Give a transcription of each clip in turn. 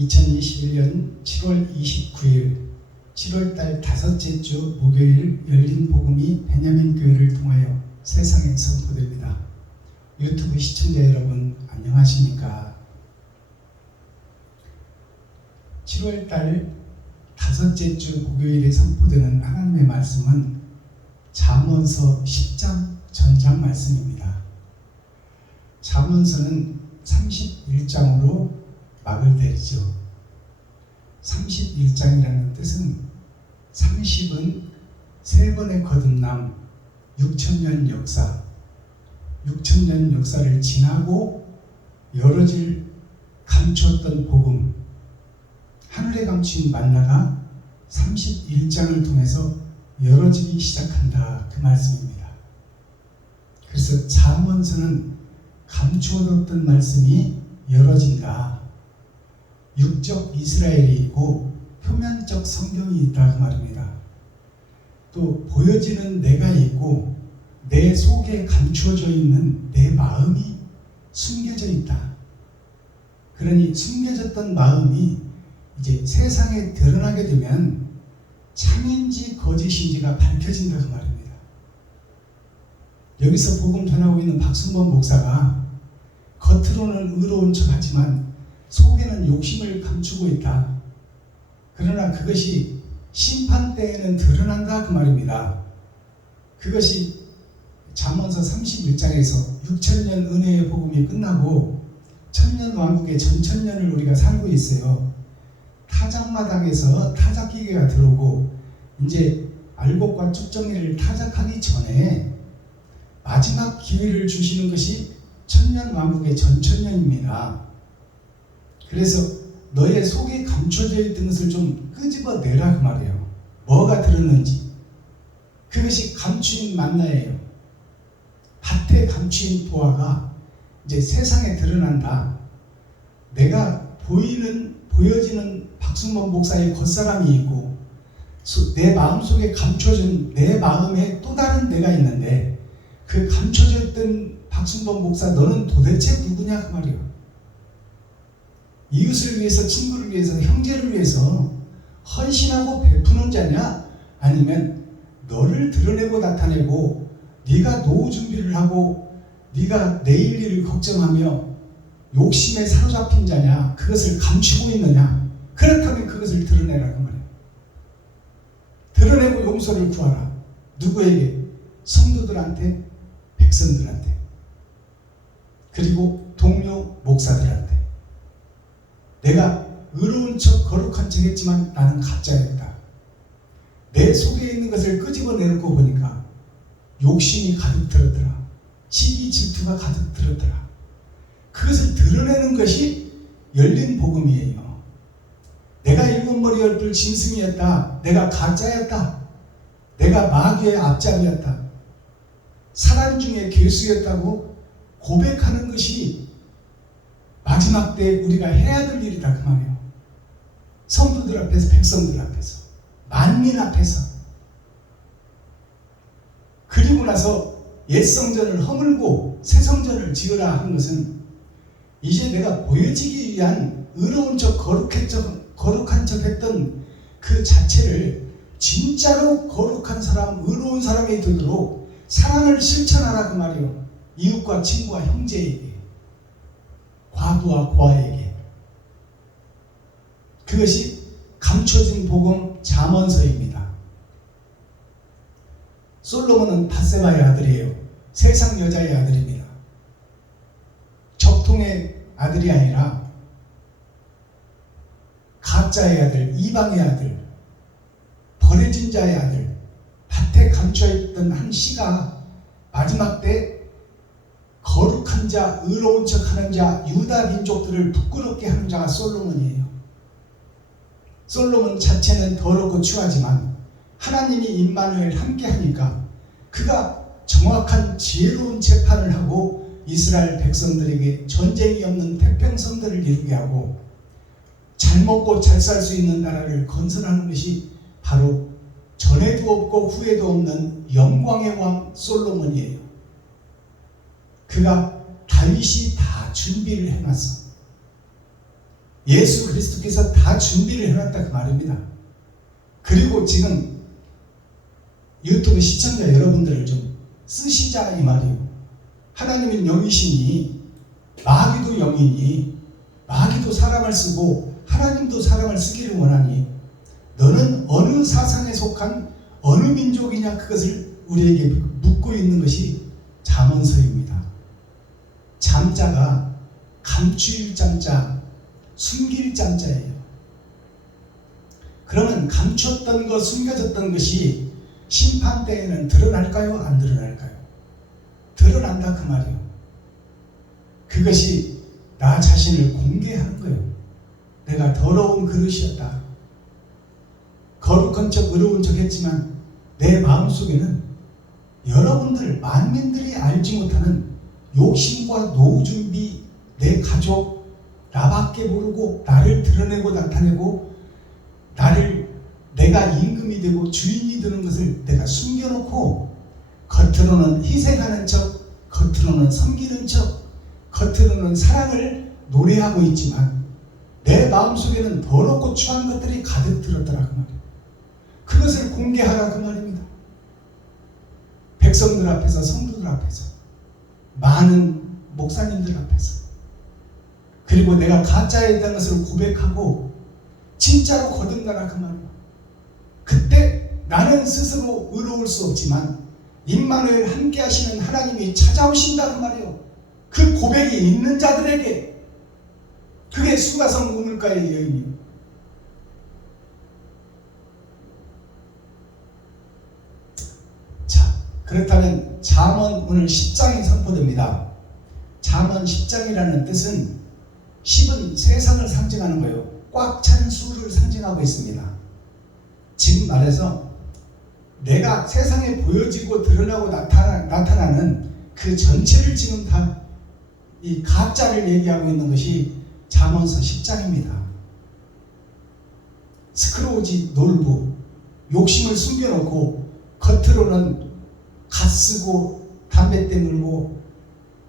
2021년 7월 29일 7월달 다섯째 주 목요일 열린 복음이 베냐민 교회를 통하여 세상에 선포됩니다. 유튜브 시청자 여러분 안녕하십니까? 7월달 다섯째 주 목요일에 선포되는 하나님의 말씀은 잠언서 10장 전장 말씀입니다. 잠언서는 31장으로 막을 내리죠. 31장이라는 뜻은 30은 세 번의 거듭남, 6천년 역사, 6천년 역사를 지나고 열어질 감추었던 복음, 하늘에 감추인 만나가 31장을 통해서 열어지기 시작한다, 그 말씀입니다. 그래서 잠언서는 감추어뒀던 말씀이 열어진다. 육적 이스라엘이 있고 표면적 성경이 있다, 그 말입니다. 또 보여지는 내가 있고 내 속에 감추어져 있는 내 마음이 숨겨져 있다. 그러니 숨겨졌던 마음이 이제 세상에 드러나게 되면 참인지 거짓인지가 밝혀진다, 그 말입니다. 여기서 복음 전하고 있는 박순범 목사가 겉으로는 의로운 척 하지만 속에는 욕심을 감추고 있다. 그러나 그것이 심판 때에는 드러난다, 그 말입니다. 그것이 잠언서 31장에서 6천년 은혜의 복음이 끝나고 천년 왕국의 전천년을 우리가 살고 있어요. 타작마당에서 타작기계가 들어오고 이제 알곡과 쭉정이를 타작하기 전에 마지막 기회를 주시는 것이 천년 왕국의 전천년입니다. 그래서 너의 속에 감춰져 있던 것을 좀 끄집어내라, 그 말이에요. 뭐가 들었는지. 그것이 감추인 만나예요. 밭에 감추인 보화가 이제 세상에 드러난다. 내가 보여지는 박순범 목사의 겉사람이 있고 내 마음속에 감춰진 내 마음에 또 다른 내가 있는데 그 감춰져 있던 박순범 목사, 너는 도대체 누구냐, 그 말이에요. 이웃을 위해서, 친구를 위해서, 형제를 위해서 헌신하고 베푸는 자냐? 아니면 너를 드러내고 나타내고 네가 노후 준비를 하고 네가 내일 일을 걱정하며 욕심에 사로잡힌 자냐? 그것을 감추고 있느냐? 그렇다면 그것을 드러내라, 그 말이에요. 드러내고 용서를 구하라. 누구에게? 성도들한테, 백성들한테, 그리고 동료 목사들한테. 내가 의로운 척 거룩한 척 했지만 나는 가짜였다. 내 속에 있는 것을 끄집어내놓고 보니까 욕심이 가득 들었더라. 시기 질투가 가득 들었더라. 그것을 드러내는 것이 열린 복음이에요. 내가 일곱 머리 열둘 짐승이었다. 내가 가짜였다. 내가 마귀의 앞잡이였다. 사단 중에 괴수였다고 고백하는 것이 마지막 때 우리가 해야 될 일이다, 그 말이에요. 성도들 앞에서, 백성들 앞에서, 만민 앞에서. 그리고 나서 옛 성전을 허물고 새 성전을 지으라 하는 것은 이제 내가 보여지기 위한 의로운 척, 거룩한 척 했던 그 자체를 진짜로 거룩한 사람, 의로운 사람이 되도록 사랑을 실천하라, 그 말이에요. 이웃과 친구와 형제에게, 과부와 고아에게. 그것이 감춰진 복음 잠언서입니다. 솔로몬은 밧세바의 아들이에요. 세상 여자의 아들입니다. 적통의 아들이 아니라 가짜의 아들, 이방의 아들, 버려진 자의 아들, 밭에 감춰있던 한 씨가 마지막 때 거룩한 자, 의로운 척하는 자, 유다 민족들을 부끄럽게 하는 자가 솔로몬이에요. 솔로몬 자체는 더럽고 추하지만 하나님이 임마누엘 함께 하니까 그가 정확한 지혜로운 재판을 하고 이스라엘 백성들에게 전쟁이 없는 태평성들을 이루게 하고 잘 먹고 잘 살 수 있는 나라를 건설하는 것이 바로 전에도 없고 후에도 없는 영광의 왕 솔로몬이에요. 그가 다윗이 다 준비를 해놨어. 예수 그리스도께서 다 준비를 해놨다 그 말입니다. 그리고 지금 유튜브 시청자 여러분들을 좀 쓰시자 이 말이에요. 하나님은 영이시니 마귀도 영이니 마귀도 사람을 쓰고 하나님도 사람을 쓰기를 원하니 너는 어느 사상에 속한 어느 민족이냐 그것을 우리에게 묻고 있는 것이 잠언서입니다. 잠자가 감추일 잠자, 숨길 잠자예요. 그러면 감추었던 것, 숨겨졌던 것이 심판 때에는 드러날까요? 안 드러날까요? 드러난다 그 말이에요. 그것이 나 자신을 공개하는 거예요. 내가 더러운 그릇이었다. 거룩한 척 의로운 척 했지만 내 마음속에는 여러분들 만민들이 알지 못하는 욕심과 노후 준비, 내 가족, 나밖에 모르고 나를 드러내고 나타내고 내가 임금이 되고 주인이 되는 것을 내가 숨겨놓고 겉으로는 희생하는 척, 겉으로는 섬기는 척, 겉으로는 사랑을 노래하고 있지만 내 마음속에는 더럽고 추한 것들이 가득 들었더라 그 말이에요. 그것을 공개하라 그 말입니다. 백성들 앞에서, 성도들 앞에서, 많은 목사님들 앞에서, 그리고 내가 가짜에 대한 것을 고백하고 진짜로 거듭나라 그 말이에요. 그때 나는 스스로 의로울 수 없지만 임마누엘 함께 하시는 하나님이 찾아오신다 그 말이에요. 그 고백이 있는 자들에게. 그게 수가성 우물가의 여인이에요. 자, 그렇다면 잠언 오늘 10장이 선포됩니다. 잠언 10장이라는 뜻은 10은 세상을 상징하는 거예요. 꽉 찬 수를 상징하고 있습니다. 지금 말해서 내가 세상에 보여지고 드러나고 나타나는 그 전체를 지금 다 이 가짜를 얘기하고 있는 것이 잠언서 10장입니다. 스크로지 놀부, 욕심을 숨겨놓고 겉으로는 갓쓰고 담배 때물고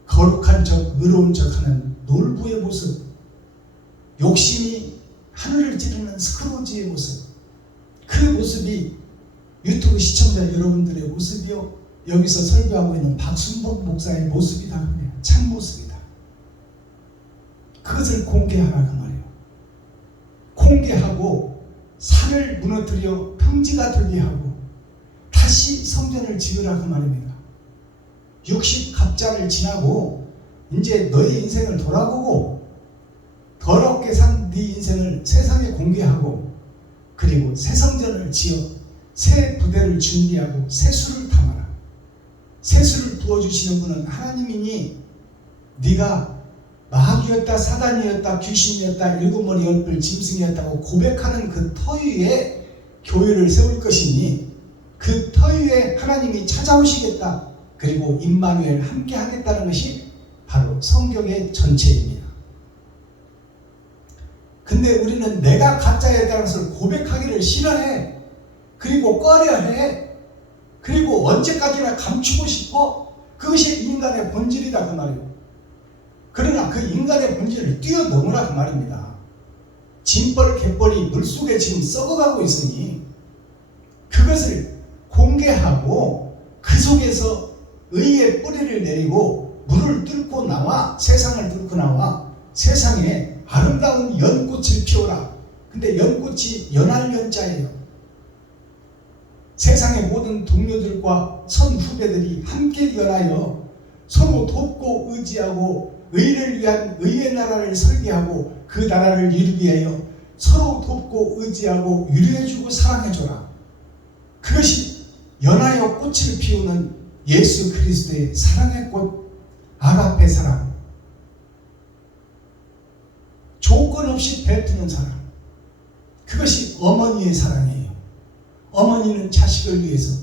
거룩한 척 의로운 척하는 놀부의 모습, 욕심이 하늘을 찌르는 스크로지의 모습, 그 모습이 유튜브 시청자 여러분들의 모습이요, 여기서 설교하고 있는 박순복 목사의 모습이다 그래요. 참모습이다. 그것을 공개하라 그 말이에요. 공개하고 산을 무너뜨려 평지가 되게 하고 다시 성전을 지으라 그 말입니다. 60갑자를 지나고 이제 너의 인생을 돌아보고 더럽게 산 네 인생을 세상에 공개하고 그리고 새 성전을 지어 새 부대를 준비하고 새 술을 담아라. 새 술을 부어주시는 분은 하나님이니 네가 마귀였다, 사단이었다, 귀신이었다, 일곱머리 열불 짐승이었다고 고백하는 그 터 위에 교회를 세울 것이니 그 터 위에 하나님이 찾아오시겠다. 그리고 임마누엘 함께 하겠다는 것이 바로 성경의 전체입니다. 근데 우리는 내가 가짜에 대한 것을 고백하기를 싫어해. 그리고 꺼려해. 그리고 언제까지나 감추고 싶어. 그것이 인간의 본질이다 그 말이에요. 그러나 그 인간의 본질을 뛰어넘으라 그 말입니다. 짐벌 갯벌이 물속에 지금 썩어가고 있으니 그것을 공개하고 그 속에서 의의 뿌리를 내리고 물을 뚫고 나와 세상을 뚫고 나와 세상에 아름다운 연꽃을 피워라. 근데 연꽃이 연할 연자예요. 세상의 모든 동료들과 선 후배들이 함께 연하여 서로 돕고 의지하고 의를 위한 의의 나라를 설계하고 그 나라를 이루기 위하여 서로 돕고 의지하고 위로해주고 사랑해줘라. 그것이 연하여 꽃을 피우는 예수 그리스도의 사랑의 꽃, 아가페 사랑. 조건 없이 베푸는 사랑. 그것이 어머니의 사랑이에요. 어머니는 자식을 위해서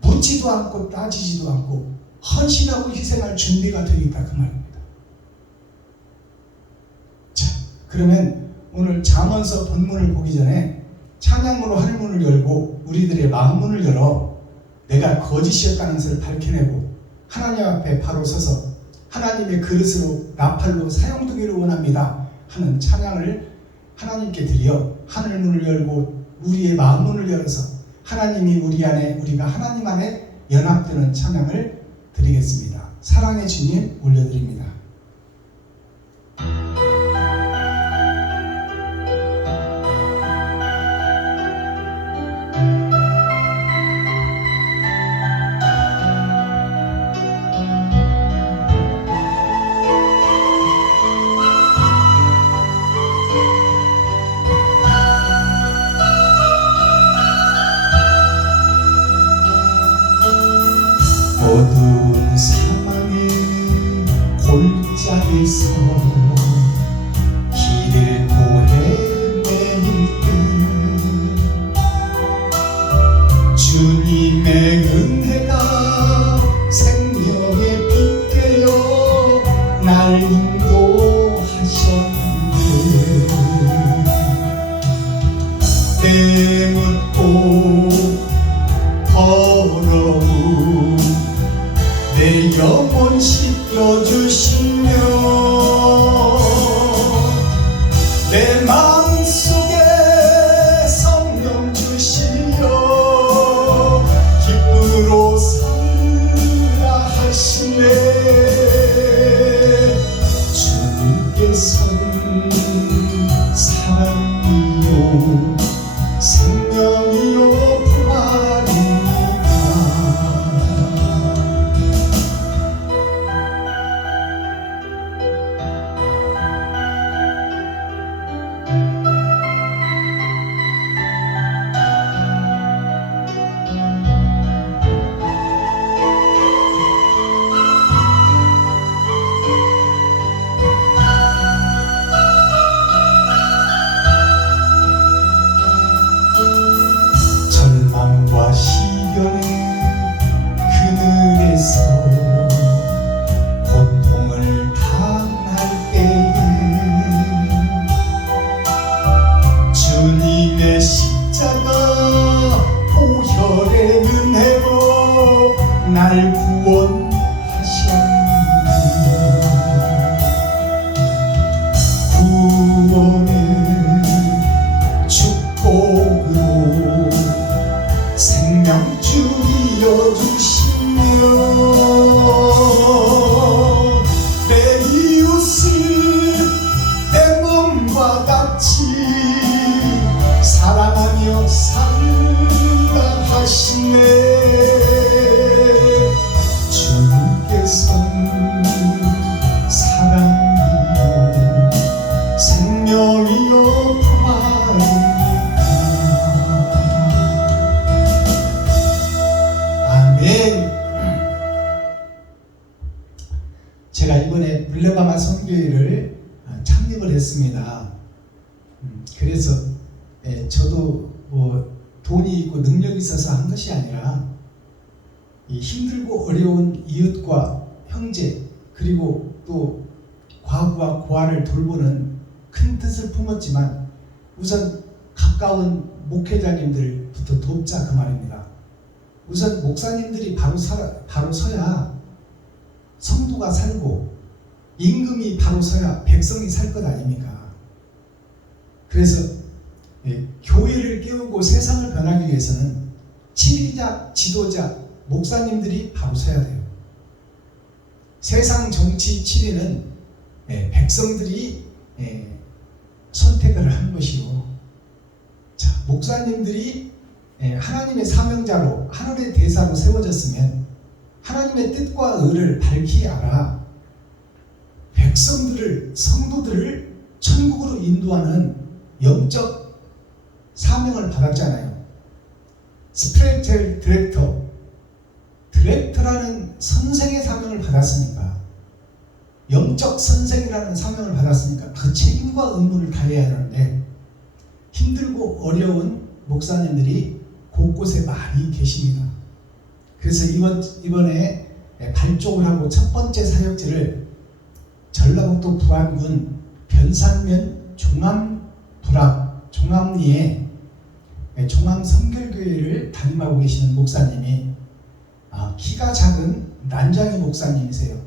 묻지도 않고 따지지도 않고 헌신하고 희생할 준비가 되어 있다 그 말입니다. 자, 그러면 오늘 잠언서 본문을 보기 전에 찬양으로 하늘문을 열고 우리들의 마음문을 열어 내가 거짓이었다는 것을 밝혀내고 하나님 앞에 바로 서서 하나님의 그릇으로 나팔로 사용되기를 원합니다. 하는 찬양을 하나님께 드려 하늘 문을 열고 우리의 마음 문을 열어서 하나님이 우리 안에 우리가 하나님 안에 연합되는 찬양을 드리겠습니다. 사랑의 주님 올려드립니다. 어두운 사망의 골짜기에서 길을 헤매일 때 주님의 은혜가 생명의 빛 되어 날 인도하셨네. 때묻고 더러운 내 영혼 씻겨주시며 내 마음속에 성령 주시어 기쁨으로 살라 하시네. 주님께서는 사랑이요 생명이요 부활입니다. 절망과 시련의 그늘에서 고통을 당할 때에 주님의 십자가 보혈의 은혜로 날 구원하셨네. 구원의 축복으로 생명주 이어주시며 내 이웃을 내 몸과 같이 사랑하며 살라 하시네. 주님께서는 사랑이요 생명이요 부활입니다. 아멘. 제가 이번에 물레방아 선교회를 창립을 했습니다. 그래서 저도 뭐 돈이 있고 능력이 있어서 한 것이 아니라 이 힘들고 어려운 이웃과 형제 그리고 또 과부와 고아를 돌보는 큰 뜻을 품었지만 우선 가까운 목회자님들부터 돕자 그 말입니다. 우선 목사님들이 바로 서야 성도가 살고 임금이 바로 서야 백성이 살 것 아닙니까? 그래서 교회를 깨우고 세상을 변하기 위해서는 지리자, 지도자, 목사님들이 바로 서야 돼요. 세상 정치 치리는 백성들이 선택을 하는 것이요. 자, 목사님들이 하나님의 사명자로 하늘의 대사로 세워졌으면 하나님의 뜻과 의를 밝히 알아 백성들을 성도들을 천국으로 인도하는 영적 사명을 받았잖아요. 스피리추얼 디렉터라는 선생의 사명을 받았으니까 영적 선생이라는 사명을 받았으니까 그 책임과 의무를 다해야 하는데 힘들고 어려운 목사님들이 곳곳에 많이 계십니다. 그래서 이번에 발족을 하고 첫 번째 사역지를 전라북도 부안군 변산면 종암리에 종암성결교회를 담임하고 계시는 목사님이 키가 작은 난장이 목사님이세요.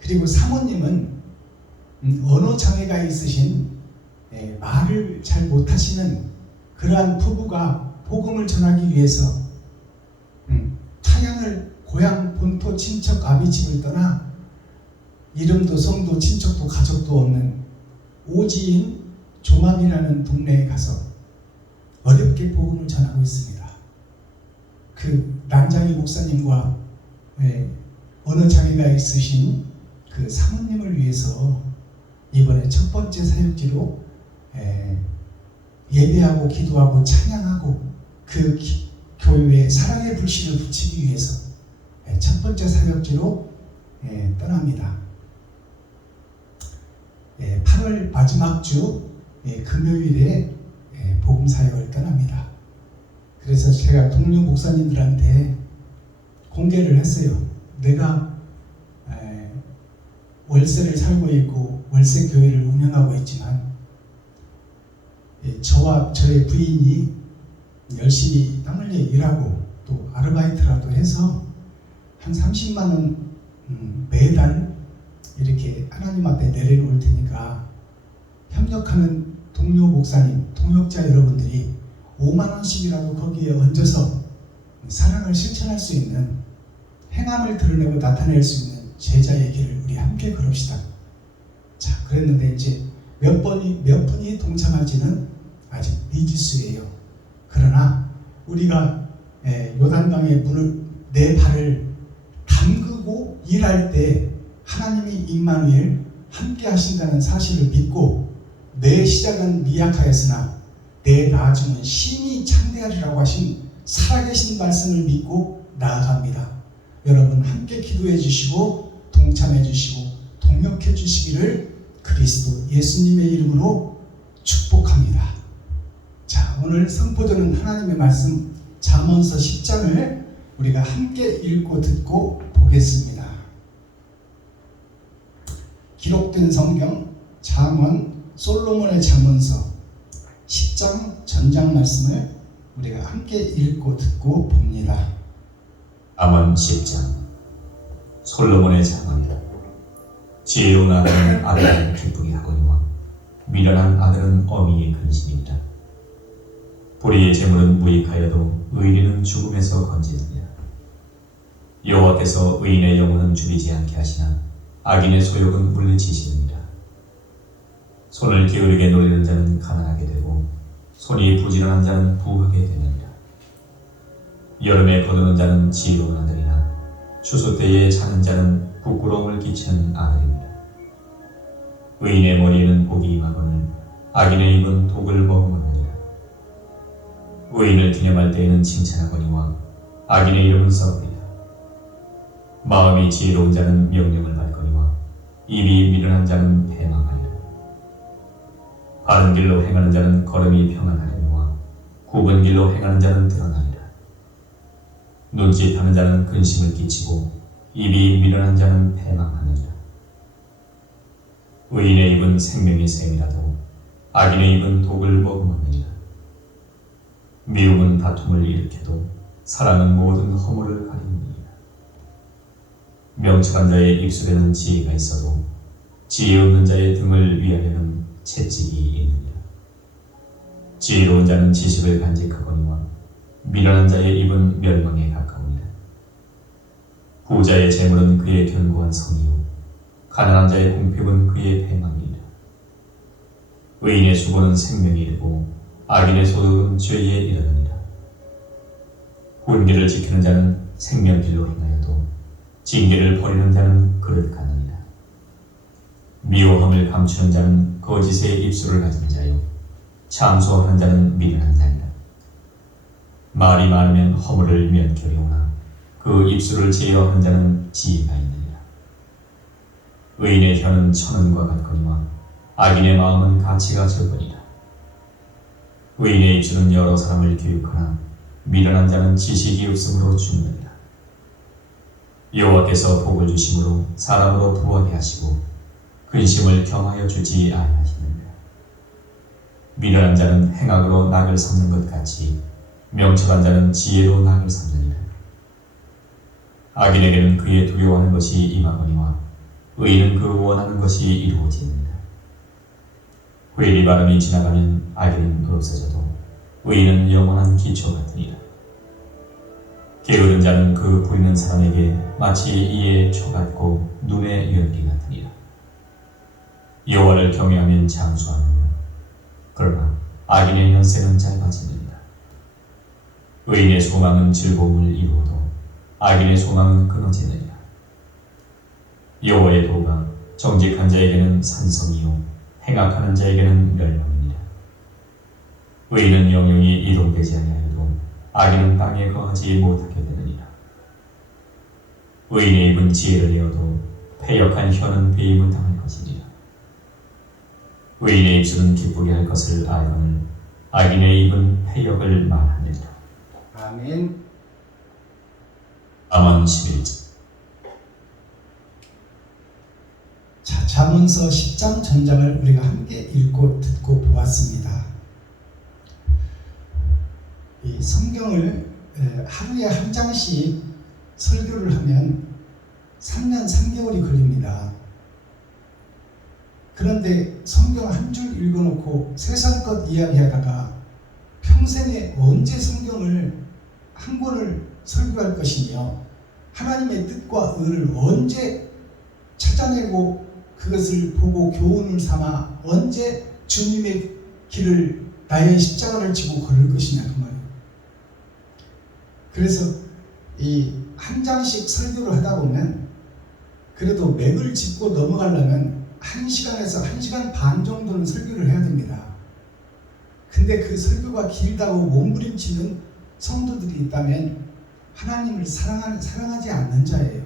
그리고 사모님은 언어 장애가 있으신 말을 잘 못하시는 그러한 부부가 복음을 전하기 위해서 타향을 고향 본토 친척 아비집을 떠나 이름도 성도 친척도 가족도 없는 오지인 조맘이라는 동네에 가서 어렵게 복음을 전하고 있습니다. 그 난장이 목사님과 언어 장애가 있으신 그 사모님을 위해서 이번에 첫 번째 사역지로 예배하고 기도하고 찬양하고 그 교회에 사랑의 불씨를 붙이기 위해서 첫 번째 사역지로 떠납니다. 8월 마지막 주 금요일에 복음 사역을 떠납니다. 그래서 제가 동료 목사님들한테 공개를 했어요. 내가 월세를 살고 있고 월세 교회를 운영하고 있지만 저와 저의 부인이 열심히 땀 흘려 일하고 또 아르바이트라도 해서 한 30만 원 매달 이렇게 하나님 앞에 내려놓을 테니까 협력하는 동료 목사님, 동역자 여러분들이 5만 원씩이라도 거기에 얹어서 사랑을 실천할 수 있는 행함을 드러내고 나타낼 수 있는 제자의 길을 우리 함께 걸읍시다. 자, 그랬는데 이제 몇 분이 동참할지는 아직 미지수예요. 그러나 우리가 요단강의 문을 내 발을 담그고 일할 때 하나님이 임마누엘 함께 하신다는 사실을 믿고 내 시작은 미약하였으나 내 나중은 심히 창대하리라고 하신 살아계신 말씀을 믿고 나아갑니다. 여러분 함께 기도해 주시고 동참해 주시고 동역해 주시기를 그리스도 예수님의 이름으로 축복합니다. 자, 오늘 선포되는 하나님의 말씀 잠언서 10장을 우리가 함께 읽고 듣고 보겠습니다. 기록된 성경 잠언 솔로몬의 잠언서 10장 전장 말씀을 우리가 함께 읽고 듣고 봅니다. 잠언 10장 솔로몬의 잠언. 지혜로운 아들은 아들을 기쁘게 하거니와 미련한 아들은 어미의 근심이니라. 불의의 재물은 무익하여도 의인은 죽음에서 건지느니라. 여호와께서 의인의 영혼은 죽이지 않게 하시나 악인의 소욕은 물리치시느니라. 손을 게으르게 노리는 자는 가난하게 되고 손이 부지런한 자는 부하게 되느니라. 여름에 거두는 자는 지혜로운 아들이나 추수 때에 자는 자는 부끄러움을 끼치는 아들입니다. 의인의 머리에는 복이 임하거늘 악인의 입은 독을 머금느니라. 의인을 기념할 때에는 칭찬하거니와 악인의 이름은 써버리라. 마음이 지혜로운 자는 명령을 받거니와 입이 미련한 자는 패망하리라. 바른 길로 행하는 자는 걸음이 평안하려니와 굽은 길로 행하는 자는 드러나리라. 눈짓하는 자는 근심을 끼치고 입이 미련한 자는 패망하느니라. 의인의 입은 생명의 샘이라도 악인의 입은 독을 머금느니라. 미움은 다툼을 일으켜도 사랑은 모든 허물을 가리느니라. 명철한 자의 입술에는 지혜가 있어도 지혜 없는 자의 등을 위하여는 채찍이 있느니라. 지혜로운 자는 지식을 간직하거니와 미련한 자의 입은 멸망에 가까우니라. 부자의 재물은 그의 견고한 성이요 가난한 자의 공핍은 그의 패망이니라. 의인의 수고는 생명에 이르고 악인의 소득은 죄에 이르느니라. 훈계를 지키는 자는 생명길로 행하여도 징계를 버리는 자는 그릇 같느니라. 미워함을 감추는 자는 거짓의 입술을 가진 자요 참소하는 자는 미련한 자니라. 말이 많으면 허물을 면결이오나 그 입술을 제어하는 자는 지혜가 있느니라. 의인의 혀는 천은과 같거니와 악인의 마음은 가치가 적으니라. 의인의 입술은 여러 사람을 교육하나 미련한 자는 지식이 없음으로 죽느니라. 여호와께서 복을 주심으로 사람으로 부하게 하시고 근심을 경하여 주지 아니하시느니라. 미련한 자는 행악으로 낙을 삼는 것 같이 명철한 자는 지혜로 낙을 삼느니라. 악인에게는 그의 두려워하는 것이 임하거니와 의인은 그 원하는 것이 이루어지느니라. 회리 바람이 지나가면 악인은 없어져도 의인은 영원한 기초 같으니라. 게으른 자는 그 부리는 사람에게 마치 이의 초 같고 눈의 연기 같으니라. 여호와를 경외하면 장수하느니라. 그러나 악인의 연세는 짧아지느니라. 의인의 소망은 즐거움을 이루어도 악인의 소망은 끊어지느니라. 여호와의 도가 정직한 자에게는 산성이요 행악하는 자에게는 멸망이니라. 의인은 영영이 이동되지 아니하여도 악인은 땅에 거하지 못하게 되느니라. 의인의 입은 지혜를 내어도 패역한 혀는 배임을 당할 것이니라. 의인의 입술은 기쁘게 할 것을 알거늘 악인의 입은 패역을 말하느니라. 아멘. 잠언 11장. 자, 잠언서 10장 전장을 우리가 함께 읽고 듣고 보았습니다. 이 성경을 하루에 한 장씩 설교를 하면 3년 3개월이 걸립니다. 그런데 성경 한 줄 읽어놓고 세상 것 이야기하다가 평생에 언제 성경을 한 권을 설교할 것이며 하나님의 뜻과 의를 언제 찾아내고 그것을 보고 교훈을 삼아 언제 주님의 길을 나의 십자가를 지고 걸을 것이냐 그 말이에요. 그래서 이 한 장씩 설교를 하다 보면 그래도 맥을 짚고 넘어가려면 1시간에서 1시간 반 정도는 설교를 해야 됩니다. 근데 그 설교가 길다고 몸부림치는 성도들이 있다면 하나님을 사랑하지 않는 자예요.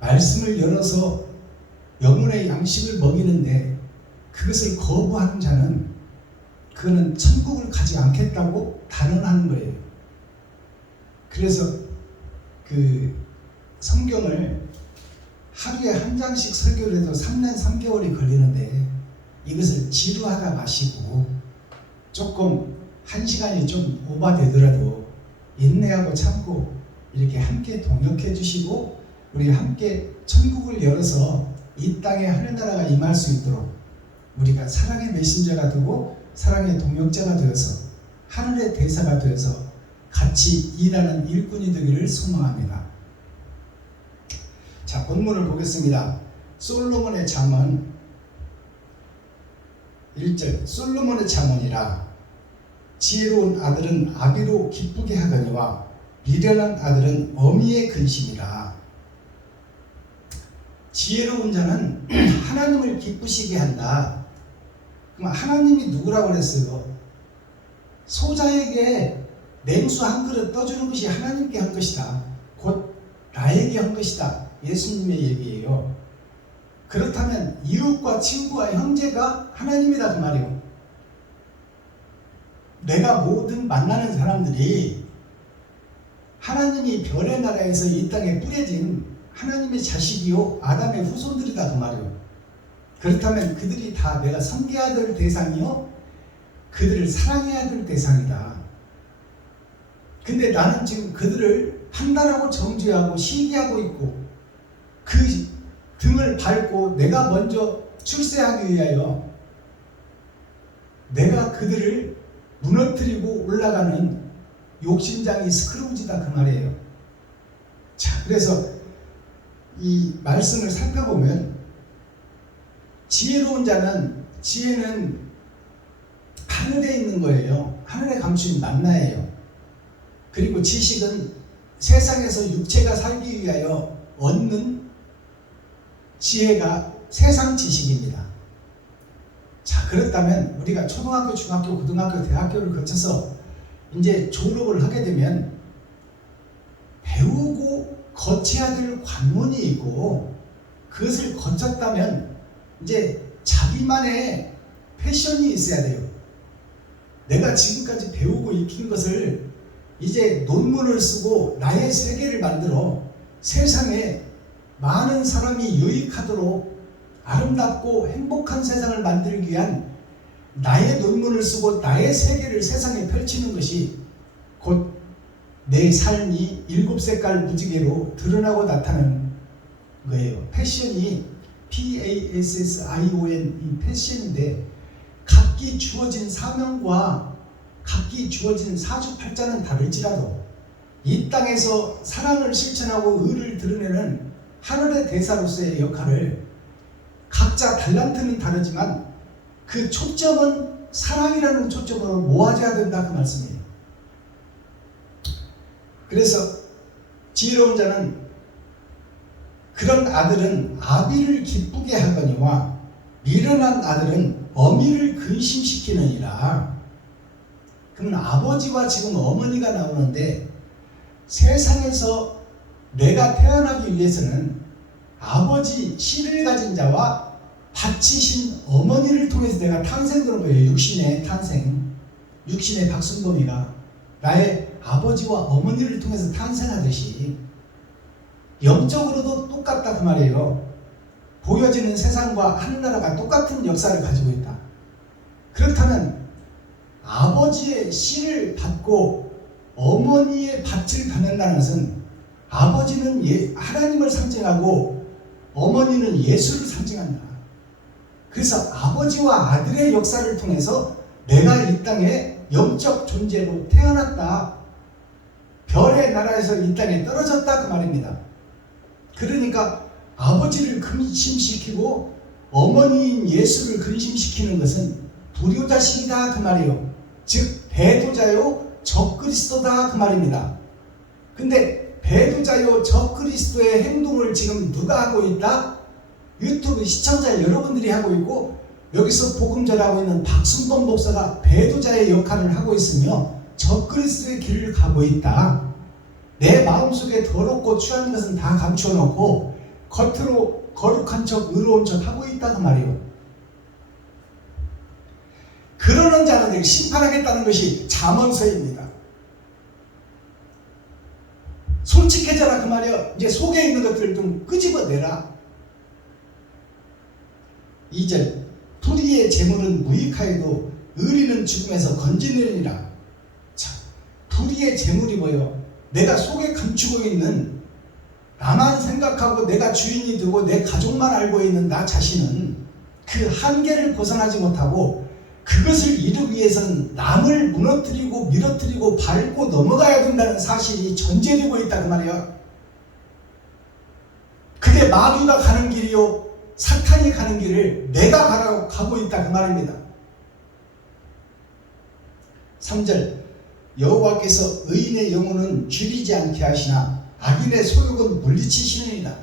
말씀을 열어서 영혼의 양식을 먹이는데 그것을 거부하는 자는 그거는 천국을 가지 않겠다고 단언하는 거예요. 그래서 그 성경을 하루에 한 장씩 설교를 해도 3년 3개월이 걸리는데 이것을 지루하다 마시고 조금 1시간이 좀 오바되더라도 인내하고 참고 이렇게 함께 동역해 주시고 우리 함께 천국을 열어서 이 땅에 하늘나라가 임할 수 있도록 우리가 사랑의 메신저가 되고 사랑의 동역자가 되어서 하늘의 대사가 되어서 같이 일하는 일꾼이 되기를 소망합니다. 자, 본문을 보겠습니다. 솔로몬의 잠언 1절. 솔로몬의 잠언이라 지혜로운 아들은 아비로 기쁘게 하거니와 미련한 아들은 어미의 근심이라. 지혜로운 자는 하나님을 기쁘시게 한다. 그럼 하나님이 누구라고 그랬어요? 소자에게 냉수 한 그릇 떠주는 것이 하나님께 한 것이다. 곧 나에게 한 것이다. 예수님의 얘기예요. 그렇다면 이웃과 친구와 형제가 하나님이다 그 말이에요. 내가 모든 만나는 사람들이 하나님이 별의 나라에서 이 땅에 뿌려진 하나님의 자식이요 아담의 후손들이다 그 말이에요. 그렇다면 그들이 다 내가 섬겨야 될 대상이요 그들을 사랑해야 될 대상이다. 근데 나는 지금 그들을 판단하고 정죄하고 시기하고 있고 그 등을 밟고 내가 먼저 출세하기 위하여 내가 그들을 무너뜨리고 올라가는 욕심장이 스크루지다 그 말이에요. 자, 그래서 이 말씀을 살펴보면 지혜로운 자는 지혜는 하늘에 있는 거예요. 하늘에 감춘 만나예요. 그리고 지식은 세상에서 육체가 살기 위하여 얻는 지혜가 세상 지식입니다. 자, 그렇다면 우리가 초등학교, 중학교, 고등학교, 대학교를 거쳐서 이제 졸업을 하게 되면 배우고 거쳐야 될 관문이 있고 그것을 거쳤다면 이제 자기만의 패션이 있어야 돼요. 내가 지금까지 배우고 익힌 것을 이제 논문을 쓰고 나의 세계를 만들어 세상에 많은 사람이 유익하도록 아름답고 행복한 세상을 만들기 위한 나의 논문을 쓰고 나의 세계를 세상에 펼치는 것이 곧 내 삶이 7색깔 무지개로 드러나고 나타나는 거예요. 패션이 PASSION 이 패션인데 각기 주어진 사명과 각기 주어진 사주팔자는 다를지라도 이 땅에서 사랑을 실천하고 의를 드러내는 하늘의 대사로서의 역할을 각자 달란트는 다르지만 그 초점은 사랑이라는 초점으로 모아져야 된다 그 말씀이에요. 그래서 지혜로운 자는 그런 아들은 아비를 기쁘게 하거니와 미련한 아들은 어미를 근심시키느니라. 그러면 아버지와 지금 어머니가 나오는데 세상에서 내가 태어나기 위해서는 아버지 씨를 가진 자와 바치신 어머니를 통해서 내가 탄생되는 거예요. 육신의 탄생, 육신의 박순범이가 나의 아버지와 어머니를 통해서 탄생하듯이 영적으로도 똑같다 그 말이에요. 보여지는 세상과 하늘나라가 똑같은 역사를 가지고 있다. 그렇다면 아버지의 씨를 받고 어머니의 밭을 받는다는 것은 아버지는 하나님을 상징하고 어머니는 예수를 상징한다. 그래서 아버지와 아들의 역사를 통해서 내가 이 땅에 영적 존재로 태어났다. 별의 나라에서 이 땅에 떨어졌다 그 말입니다. 그러니까 아버지를 근심시키고 어머니인 예수를 근심시키는 것은 불효자식이다 그 말이에요. 즉 배도자요 적그리스도다 그 말입니다. 근데 배도자요 적그리스도의 행동을 지금 누가 하고 있다? 유튜브 시청자 여러분들이 하고 있고 여기서 복음 전하고 있는 박순범 목사가 배도자의 역할을 하고 있으며 적그리스도의 길을 가고 있다. 내 마음속에 더럽고 추한 것은 다 감추어놓고 겉으로 거룩한 척 의로운 척 하고 있다 그 말이에요. 그러는 자는 심판하겠다는 것이 잠언서입니다. 솔직해져라 그 말이에요. 이제 속에 있는 것들을 좀 끄집어내라. 2절 불의의 재물은 무익하여도 의리는 죽음에서 건지느니라. 자, 불의의 재물이 뭐예요? 내가 속에 감추고 있는 나만 생각하고 내가 주인이 되고 내 가족만 알고 있는 나 자신은 그 한계를 벗어나지 못하고 그것을 이루기 위해서는 남을 무너뜨리고 밀어뜨리고 밟고 넘어가야 된다는 사실이 전제되고 있다 그 말이에요. 그게 마귀가 가는 길이요 사탄이 가는 길을 내가 가고 있다 그 말입니다. 3절 여호와께서 의인의 영혼은 줄이지 않게 하시나 악인의 소욕은 물리치시느니라.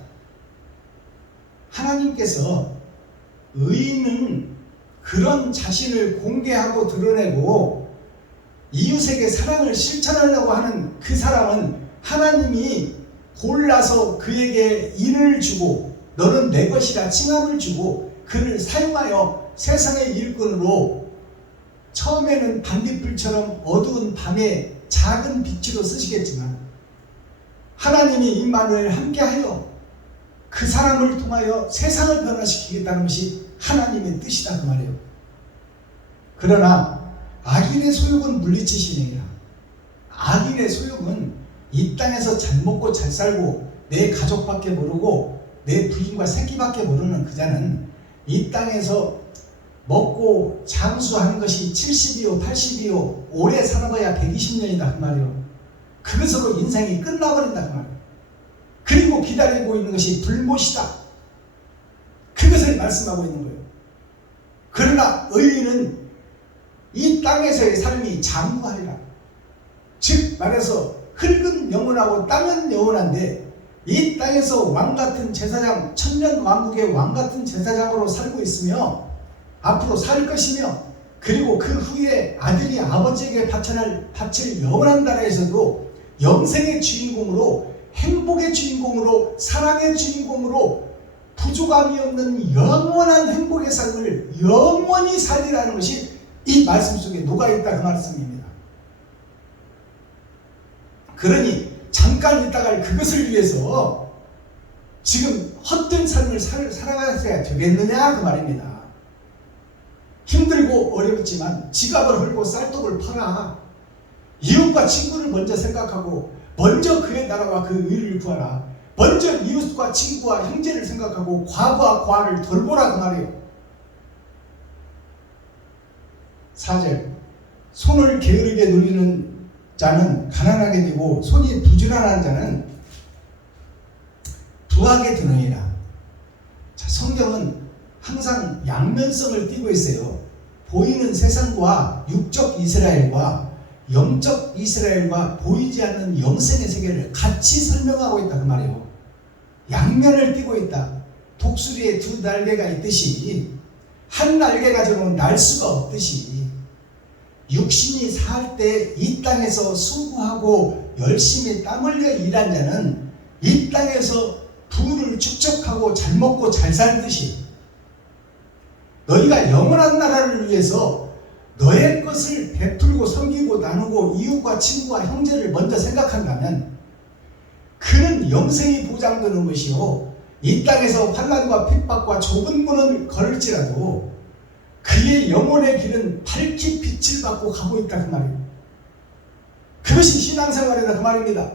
하나님께서 의인은 그런 자신을 공개하고 드러내고 이웃에게 사랑을 실천하려고 하는 그 사람은 하나님이 골라서 그에게 인을 주고 너는 내 것이라 칭함을 주고 그를 사용하여 세상의 일꾼으로 처음에는 반딧불처럼 어두운 밤에 작은 빛으로 쓰시겠지만 하나님이 임마누엘 함께하여 그 사람을 통하여 세상을 변화시키겠다는 것이 하나님의 뜻이다 그 말이에요. 그러나 악인의 소욕은 물리치시느니라. 악인의 소욕은 이 땅에서 잘 먹고 잘 살고 내 가족밖에 모르고 내 부인과 새끼밖에 모르는 그 자는 이 땅에서 먹고 장수하는 것이 70이요 80이요 오래 살아봐야 120년이다 그 말이에요. 그것으로 인생이 끝나버린다 그 말이에요. 그리고 기다리고 있는 것이 불못이다. 그것을 말씀하고 있는 거예요. 그러나 의인은 이 땅에서의 삶이 장구하리라. 즉 말해서 흙은 영원하고 땅은 영원한데 이 땅에서 왕같은 제사장, 천년 왕국의 왕같은 제사장으로 살고 있으며 앞으로 살 것이며 그리고 그 후에 아들이 아버지에게 바칠 영원한 나라에서도 영생의 주인공으로 행복의 주인공으로 사랑의 주인공으로 부족함이 없는 영원한 행복의 삶을 영원히 살리라는 것이 이 말씀 속에 녹아있다 그 말씀입니다. 그러니 잠깐 있다가 그것을 위해서 지금 헛된 삶을 살아가야 되겠느냐 그 말입니다. 힘들고 어렵지만 지갑을 헐고 쌀떡을 팔아. 이웃과 친구를 먼저 생각하고 먼저 그의 나라와 그 의를 구하라. 먼저 이웃과 친구와 형제를 생각하고 과부와 과를 돌보라 그 말이에요. 4절 손을 게으르게 누리는 자는 가난하게 되고 손이 부지런한 자는 부하게 되느니라. 자, 성경은 항상 양면성을 띠고 있어요. 보이는 세상과 육적 이스라엘과 영적 이스라엘과 보이지 않는 영생의 세계를 같이 설명하고 있다 그 말이에요. 양면을 띠고 있다. 독수리의 두 날개가 있듯이 한 날개 가지고는 날 수가 없듯이 육신이 살 때 이 땅에서 수고하고 열심히 땀 흘려 일한 자는 이 땅에서 부를 축적하고 잘 먹고 잘 살듯이 너희가 영원한 나라를 위해서 너의 것을 베풀고 섬기고 나누고 이웃과 친구와 형제를 먼저 생각한다면 그는 영생이 보장되는 것이요 이 땅에서 환난과 핍박과 좁은 문을 걸을지라도 그의 영혼의 길은 밝히 빛을 받고 가고 있다 그 말이에요. 그것이 신앙생활이다 그 말입니다.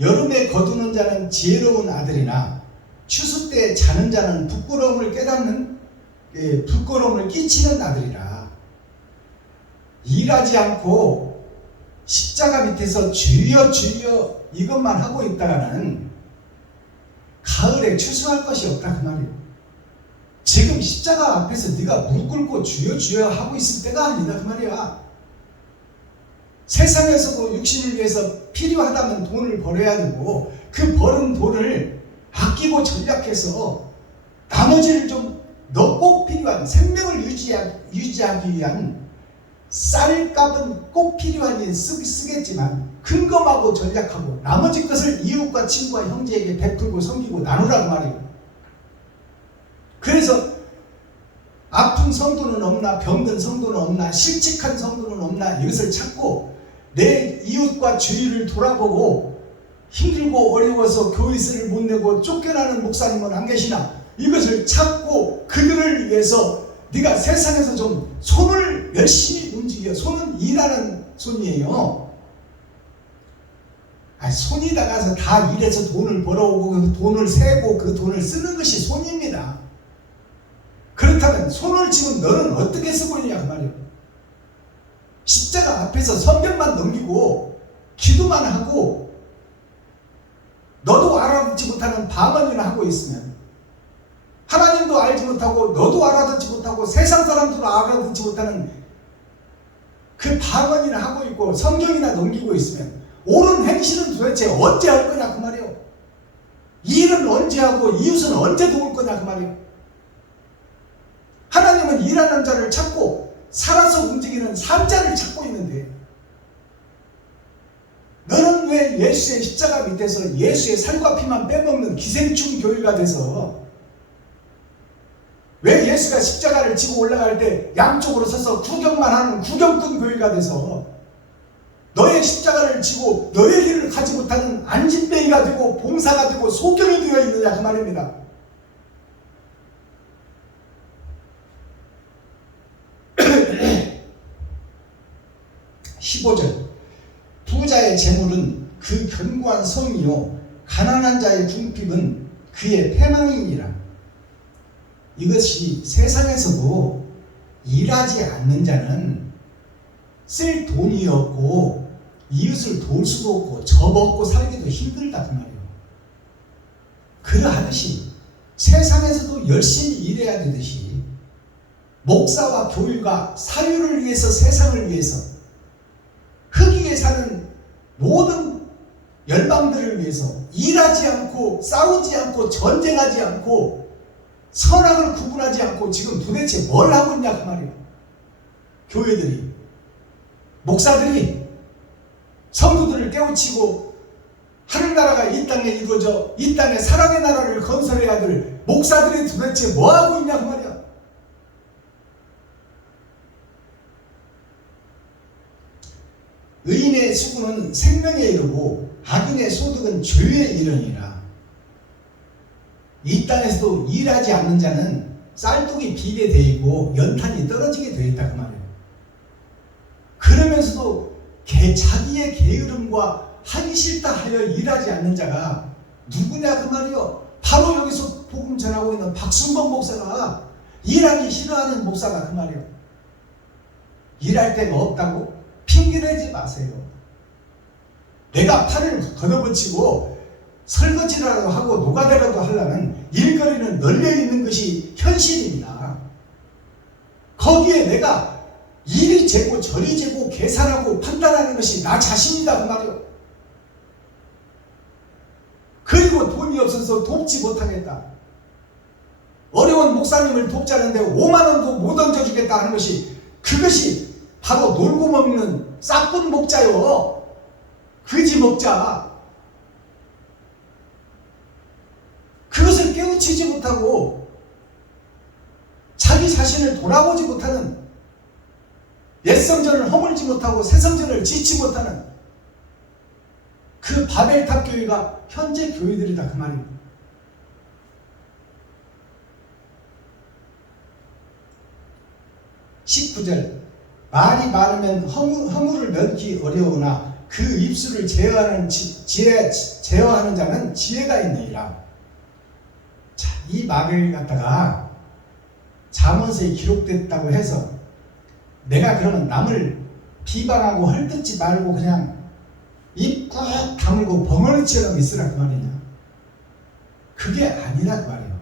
여름에 거두는 자는 지혜로운 아들이나 추수 때 자는 자는 부끄러움을 부끄러움을 끼치는 아들이라. 일하지 않고 십자가 밑에서 주여 주여 이것만 하고 있다가는 가을에 추수할 것이 없다 그 말이에요. 지금 십자가 앞에서 네가 무릎 꿇고 주여 주여 하고 있을 때가 아니다 그 말이야. 세상에서도 육신을 위해서 필요하다면 돈을 벌어야 되고 그 버는 돈을 아끼고 전략해서 나머지를 좀 너 꼭 필요한 생명을 유지하기 위한 쌀값은 꼭 필요하니 쓰겠지만 근검하고 전략하고 나머지 것을 이웃과 친구와 형제에게 베풀고 섬기고 나누라고 말이에요. 그래서 아픈 성도는 없나 병든 성도는 없나 실직한 성도는 없나 이것을 찾고 내 이웃과 주위를 돌아보고 힘들고 어려워서 교회를 못 내고 쫓겨나는 목사님은 안 계시나 이것을 찾고 그들을 위해서 네가 세상에서 좀 손을 열심히 움직여. 손은 일하는 손이에요. 손이 나가서 다 일해서 돈을 벌어오고 그 돈을 세고 그 돈을 쓰는 것이 손입니다. 그렇다면 손을 지금 너는 어떻게 쓰고 있냐 그 말이에요. 십자가 앞에서 성경만 넘기고 기도만 하고 너도 알아듣지 못하는 방언이나 하고 있으면 하나님도 알지 못하고 너도 알아듣지 못하고 세상 사람들도 알아듣지 못하는 그 방언이나 하고 있고 성경이나 넘기고 있으면 옳은 행실은 도대체 언제 할 거냐 그 말이에요. 일은 언제 하고 이웃은 언제 도울 거냐 그 말이에요. 하나님은 일하는 자를 찾고 살아서 움직이는 산자를 찾고 있는데 너는 왜 예수의 십자가 밑에서 예수의 살과 피만 빼먹는 기생충 교회가 돼서 왜 예수가 십자가를 지고 올라갈 때 양쪽으로 서서 구경만 하는 구경꾼 교회가 돼서 너의 십자가를 지고 너의 길을 가지 못하는 안진뱅이가 되고 봉사가 되고 소경이 되어 있느냐 그 말입니다. 부자의 재물은 그 견고한 성이요 가난한 자의 궁핍은 그의 패망이니라. 이것이 세상에서도 일하지 않는 자는 쓸 돈이 없고 이웃을 도울 수도 없고 접먹고 살기도 힘들다 그 말이에요. 그러하듯이 세상에서도 열심히 일해야 되듯이 목사와 교회가 사유를 위해서 세상을 위해서 흑익에 사는 모든 열방들을 위해서 일하지 않고 싸우지 않고 전쟁하지 않고 선악을 구분하지 않고 지금 도대체 뭘 하고 있냐 그 말이에요. 교회들이 목사들이 성도들을 깨우치고 하늘나라가 이 땅에 이루어져 이 땅에 사랑의 나라를 건설해야 될 목사들이 도대체 뭐 하고 있냐 그 말이야. 의인의 수고는 생명에 이르고 악인의 소득은 죄에 이르니라. 이 땅에서도 일하지 않는 자는 쌀독이 비게 돼 있고 연탄이 떨어지게 돼 있다 그 말이에요. 그러면서도 자기의 게으름과 하기 싫다 하여 일하지 않는 자가 누구냐 그 말이요. 바로 여기서 복음 전하고 있는 박순범 목사가 일하기 싫어하는 목사가 그 말이요. 일할 데가 없다고 핑계내지 마세요. 내가 팔을 걷어붙이고 설거지라도 하고 노가다라도 하려면 일거리는 널려 있는 것이 현실입니다. 거기에 내가 이리 재고 저리 재고 계산하고 판단하는 것이 나 자신이다 그 말이요. 그리고 돈이 없어서 돕지 못하겠다. 어려운 목사님을 돕자는데 5만 원도 못 얹어주겠다 하는 것이 그것이 바로 놀고 먹는 싹군 목자요. 그지 목자. 그것을 깨우치지 못하고 자기 자신을 돌아보지 못하는 옛 성전을 허물지 못하고 새 성전을 짓지 못하는 그 바벨탑 교회가 현재 교회들이다 그 말입니다. 19절 말이 많으면 허물을 면기 어려우나 그 입술을 제어하는 자는 지혜가 있느니라. 자, 이 말을 갖다가 잠언서에 기록됐다고 해서 내가 그러면 남을 비방하고 헐뜯지 말고 그냥 입 꾹 다물고 벙어리처럼 있으라 그 말이냐. 그게 아니라 그 말이에요.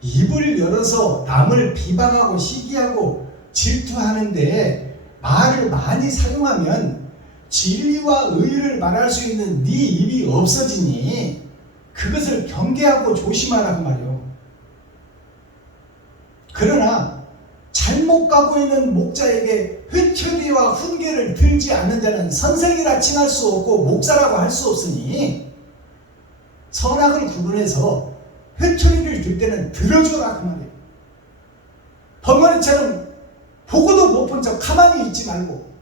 입을 열어서 남을 비방하고 시기하고 질투하는데 말을 많이 사용하면 진리와 의를 말할 수 있는 네 입이 없어지니 그것을 경계하고 조심하라 그 말이에요. 그러나 잘못 가고 있는 목자에게 회초리와 훈계를 들지 않는 자는 선생이라 칭할 수 없고 목사라고 할 수 없으니 선악을 구분해서 회초리를 들 때는 들어줘라 그 말이에요. 벙어리처럼 보고도 못 본 척 가만히 있지 말고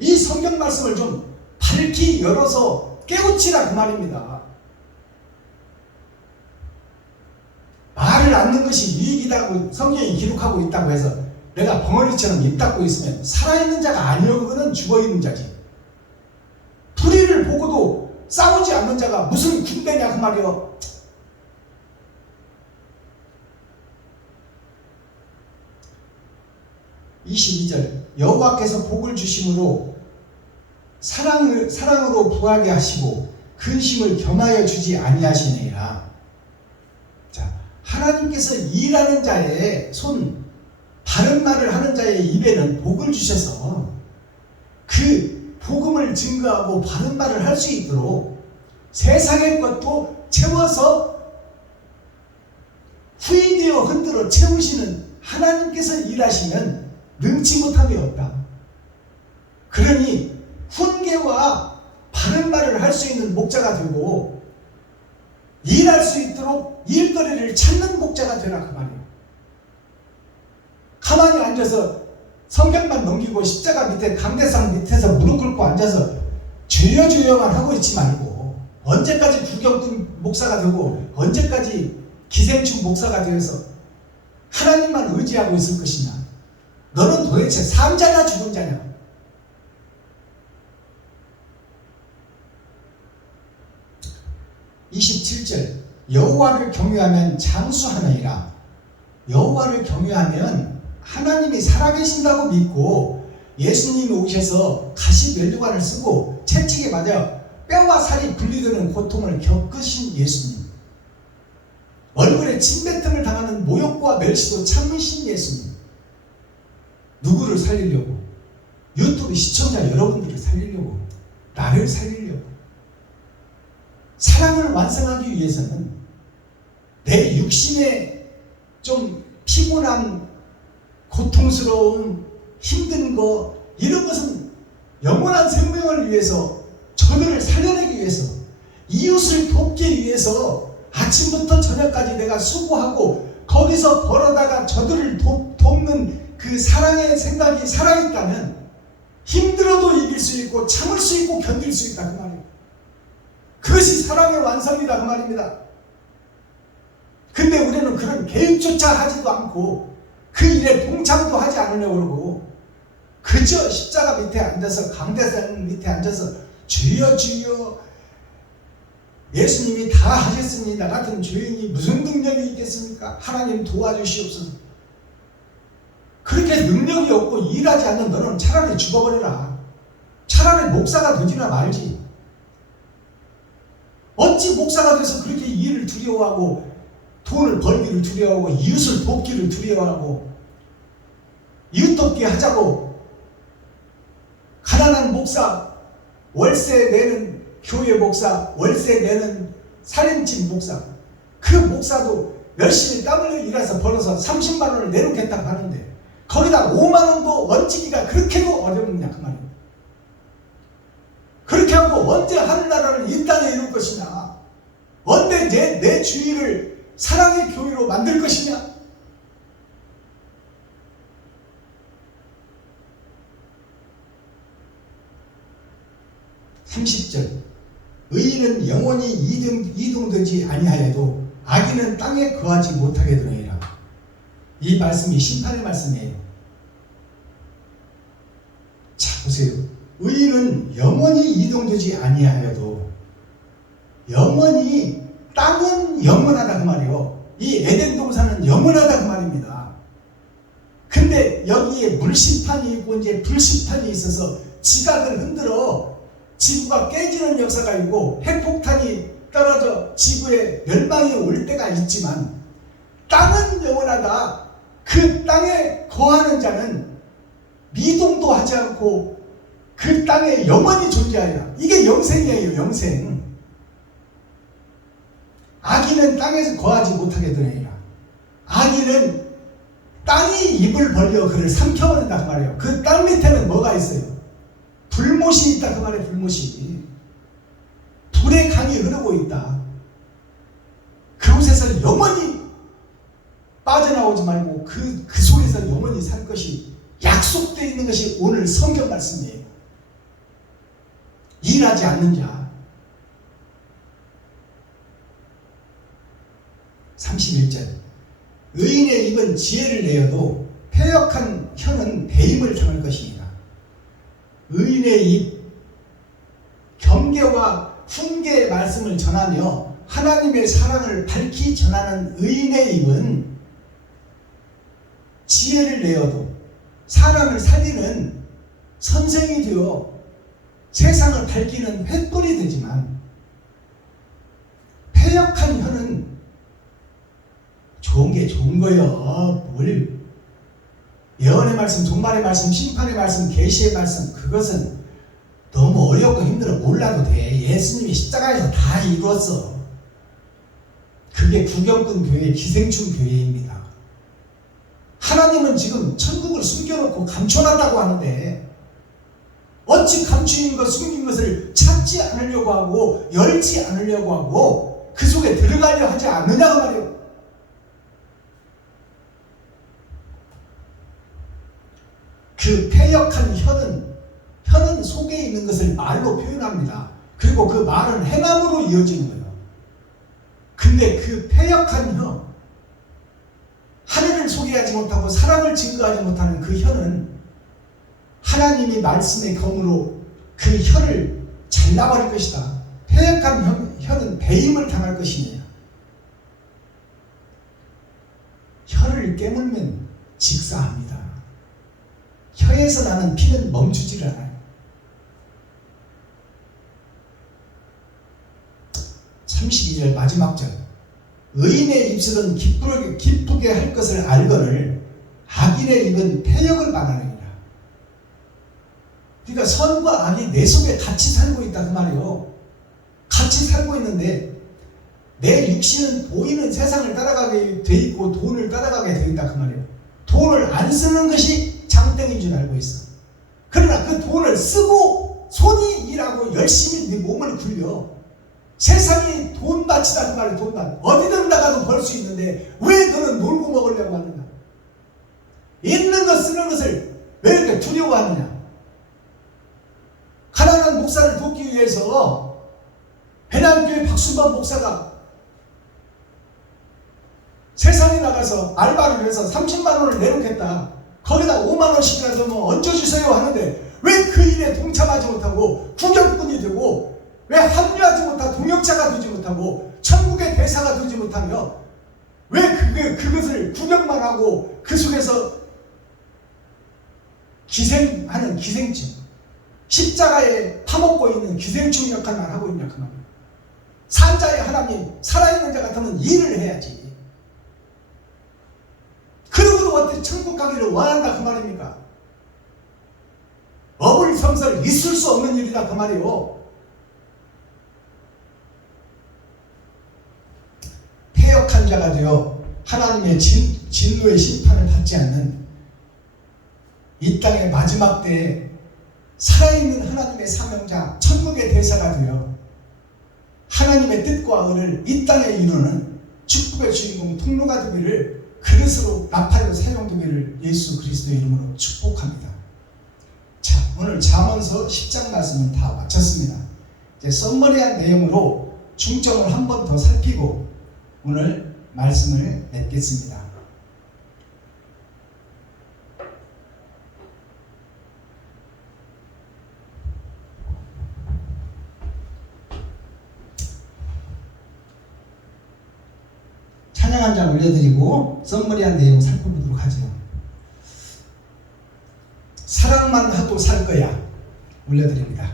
이 성경 말씀을 좀 밝히 열어서 깨우치라 그 말입니다. 말을 않는 것이 이익이라고 성경이 기록하고 있다고 해서 내가 벙어리처럼 입 닫고 있으면 살아있는 자가 아니요. 그거는 죽어있는 자지. 불의를 보고도 싸우지 않는 자가 무슨 군대냐 그 말이요. 22절 여호와께서 복을 주심으로 사랑으로 부하게 하시고 근심을 겸하여 주지 아니하시니라. 자, 하나님께서 일하는 자의 손, 바른 말을 하는 자의 입에는 복을 주셔서 그 복음을 증거하고 바른 말을 할 수 있도록 세상의 것도 채워서 후이되어 흔들어 채우시는 하나님께서 일하시면 능치 못함이 없다. 그러니 훈계와 바른 말을 할 수 있는 목자가 되고 일할 수 있도록 일거리를 찾는 목자가 되라 그 말이에요. 가만히 앉아서 성경만 넘기고 십자가 밑에 강대상 밑에서 무릎 꿇고 앉아서 주여 주여만 하고 있지 말고 언제까지 구경꾼 목사가 되고 언제까지 기생충 목사가 되어서 하나님만 의지하고 있을 것이냐. 너는 도대체 삶자냐 죽은 자냐. 27절 여호와를 경외하면 장수하느니라. 여호와를 경외하면 하나님이 살아계신다고 믿고 예수님이 오셔서 가시면류관을 쓰고 채찍에 맞아 뼈와 살이 분리되는 고통을 겪으신 예수님, 얼굴에 침뱉음을 당하는 모욕과 멸시도 참으신 예수님, 누구를 살리려고? 유튜브 시청자 여러분들을 살리려고, 나를 살리려고. 사랑을 완성하기 위해서는 내 육신에 좀 피곤함, 고통스러움, 힘든 거 이런 것은 영원한 생명을 위해서, 저들을 살려내기 위해서, 이웃을 돕기 위해서 아침부터 저녁까지 내가 수고하고 거기서 벌어다가 저들을 돕는 그 사랑의 생각이 살아있다면 힘들어도 이길 수 있고 참을 수 있고 견딜 수 있다 그 말이에요. 그것이 사랑의 완성이다 그 말입니다. 근데 우리는 그런 계획조차 하지도 않고 그 일에 동참도 하지 않으려고 그러고 그 그저 십자가 밑에 앉아서 강대상 밑에 앉아서 주여 주여 예수님이 다 하셨으니 나 같은 죄인이 무슨 능력이 있겠습니까? 하나님 도와주시옵소서. 그렇게 능력이 없고 일하지 않는 너는 차라리 죽어버려라. 차라리 목사가 되지나 말지. 어찌 목사가 돼서 그렇게 일을 두려워하고 돈을 벌기를 두려워하고 이웃을 돕기를 두려워하고 이웃 돕기 하자고 가난한 목사, 월세 내는 교회 목사, 월세 내는 살림집 목사, 그 목사도 열심히 땀 흘려 일해서 벌어서 30만 원을 내놓겠다고 하는데 거기다 5만 원도 얹기가 그렇게도 어렵느냐 그 말이에요. 그렇게 하고 언제 하늘나라를 이 땅에 이룰 것이냐, 언제 내 주위를 사랑의 교회로 만들 것이냐. (30절) 의인은 영원히 이동되지 아니하여도 악인은 땅에 거하지 못하게 되느니라. 이 말씀이 심판의 말씀이에요. 자 보세요. 의인은 영원히 이동되지 아니하여도, 영원히 땅은 영원하다 그 말이요. 이 에덴 동산은 영원하다 그 말입니다. 근데 여기에 물심판이 있고 이제 불심판이 있어서 지각을 흔들어 지구가 깨지는 역사가 있고 핵폭탄이 떨어져 지구에 멸망이 올 때가 있지만 땅은 영원하다. 그 땅에 거하는 자는 미동도 하지 않고 그 땅에 영원히 존재하리라. 이게 영생이에요. 영생. 악인은 땅에서 거하지 못하게 되느니라. 악인은 땅이 입을 벌려 그를 삼켜버린다 그 말이에요. 그 땅 밑에는 뭐가 있어요? 불못이 있다 그 말이에요. 불못이. 불의 강이 흐르고 있다. 그곳에서 영원히 빠져나오지 말고 그 속에서 영원히 살 것이 약속되어 있는 것이 오늘 성경 말씀이에요. 일하지 않는 자. 31절 의인의 입은 지혜를 내어도 패역한 혀는 배임을 당할 것입니다. 의인의 입, 경계와 훈계의 말씀을 전하며 하나님의 사랑을 밝히 전하는 의인의 입은 지혜를 내어도 사람을 살리는 선생이 되어 세상을 밝히는 횃불이 되지만, 패역한 혀는 좋은 게 좋은 거예요. 뭘 예언의 말씀, 종말의 말씀, 심판의 말씀, 계시의 말씀, 그것은 너무 어렵고 힘들어 몰라도 돼. 예수님이 십자가에서 다 이루었어. 그게 구경꾼 교회, 기생충 교회입니다. 하나님은 지금 천국을 숨겨놓고 감춰놨다고 하는데 어찌 감추인 것, 숨긴 것을 찾지 않으려고 하고 열지 않으려고 하고 그 속에 들어가려 하지 않느냐고 말이에요. 그 패역한 혀는 속에 있는 것을 말로 표현합니다. 그리고 그 말은 행함으로 이어지는 거예요. 근데 그 패역한 혀, 하늘을 소개하지 못하고 사랑을 증거하지 못하는 그 혀는 하나님이 말씀의 검으로 그 혀를 잘라버릴 것이다. 패역한 혀는 배임을 당할 것이냐. 혀를 깨물면 직사합니다. 혀에서 나는 피는 멈추질 않아요. 32절 마지막 절 의인의 입술은 기쁘게 할 것을 알거늘 악인의 입은 패역을 말하느니라. 그러니까 선과 악이 내 속에 같이 살고 있다 그 말이에요. 같이 살고 있는데 내 육신은 보이는 세상을 따라가게 돼 있고 돈을 따라가게 돼 있다 그 말이에요. 돈을 안 쓰는 것이 장땡인 줄 알고 있어. 그러나 그 돈을 쓰고 손이 일하고 열심히 네 몸을 굴려. 세상이 돈밭이다 그 말이에요. 돈밭. 어디든 나가도 벌 수 있는데 왜 너는 놀고 먹으려고 하느냐. 있는 것 쓰는 것을 왜 이렇게 두려워하느냐. 가난한 목사를 돕기 위해서 배남교회 박순범 목사가 세상에 나가서 알바를 해서 30만 원을 내놓겠다. 거기다 5만 원씩이라도 뭐 얹어주세요 하는데 왜 그 일에 동참하지 못하고 구경꾼이 되고 왜 합류하지 못하고 동역자가 되지 못하고 천국의 대사가 되지 못하며 왜 그것을 구경만 하고 그 속에서 기생하는 기생충, 십자가에 파먹고 있는 기생충 역할만 하고 있냐 그 말이에요. 산자의 하나님, 살아있는 자 같으면 일을 해야지. 그러고도 어떻게 천국 가기를 원한다 그 말입니까? 어불성설 있을 수 없는 일이다 그 말이에요. 패역한 자가 되어 하나님의 진노의 심판을 받지 않는 이 땅의 마지막 때에 살아있는 하나님의 사명자, 천국의 대사가 되어 하나님의 뜻과 의를 이 땅에 이루는 축복의 주인공 통로가 되기를 그릇으로 나팔로 사용되기를 예수 그리스도의 이름으로 축복합니다. 자, 오늘 잠언서 10장 말씀은 다 마쳤습니다. 이제 썸머리한 내용으로 중점을 한 번 더 살피고 오늘 말씀을 맺겠습니다. 찬양 한 장 올려드리고 썸머리한 내용 살펴보도록 하죠. 사랑만 하고 살 거야 올려드립니다.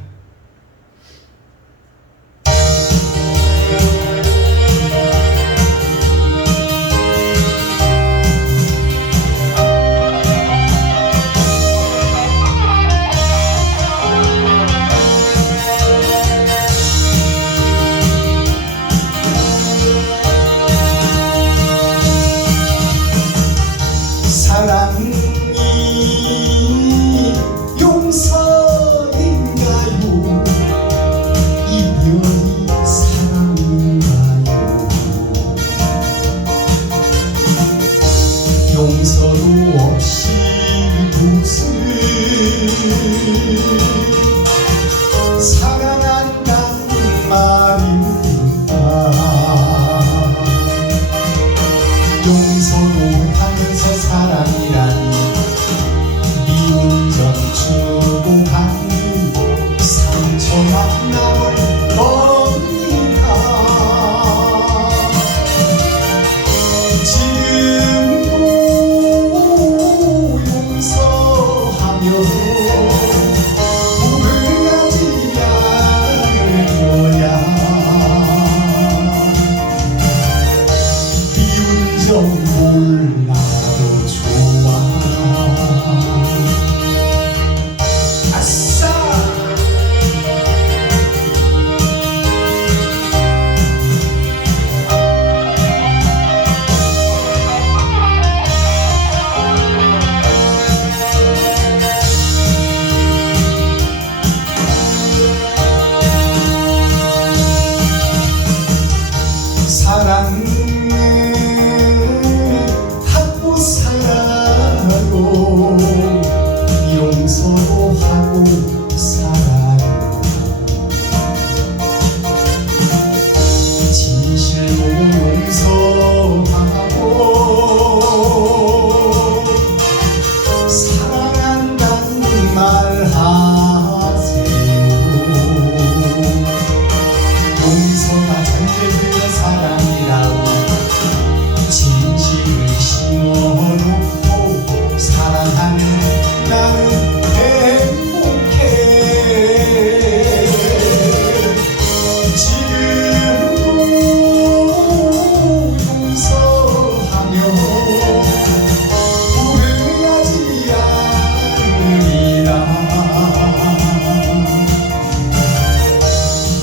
용서도 없이 무슨 사랑한다는 말입니까? 용서도 하면서 사랑이라니 미운 점 주고 받는 상처만 남을 겁니다. 몰라도 좋아. 아싸! 사랑은 용서도 하고 살아요. 진실로 용서하고 사랑한다는 말 하세요. 용서가 전제되는 사랑이라고 진실을 심어놓고 사랑하는 나는 행복해. 지금도 용서하며 후회하지 않으리라.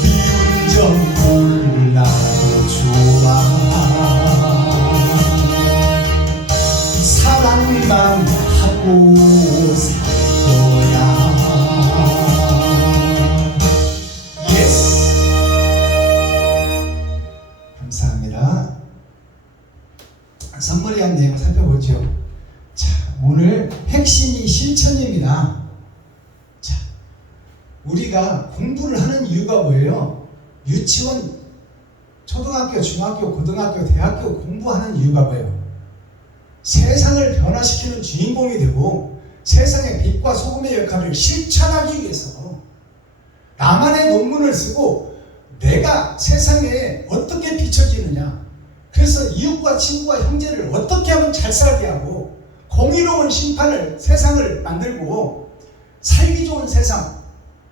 미운 점 몰라도 좋아. 사랑만 하고 살 거야. 예스. 감사합니다. 선물이한 내용 살펴보죠. 자, 오늘 핵심이 실천입니다. 자, 우리가 공부를 하는 이유가 뭐예요? 유치원, 초등학교, 중학교, 고등학교, 대학교 공부하는 이유가 뭐예요? 세상을 변화시키는 주인공이 되고 세상의 빛과 소금의 역할을 실천하기 위해서 나만의 논문을 쓰고 내가 세상에 어떻게 비춰지느냐, 그래서 이웃과 친구와 형제를 어떻게 하면 잘 살게 하고 공의로운 심판을 세상을 만들고 살기 좋은 세상,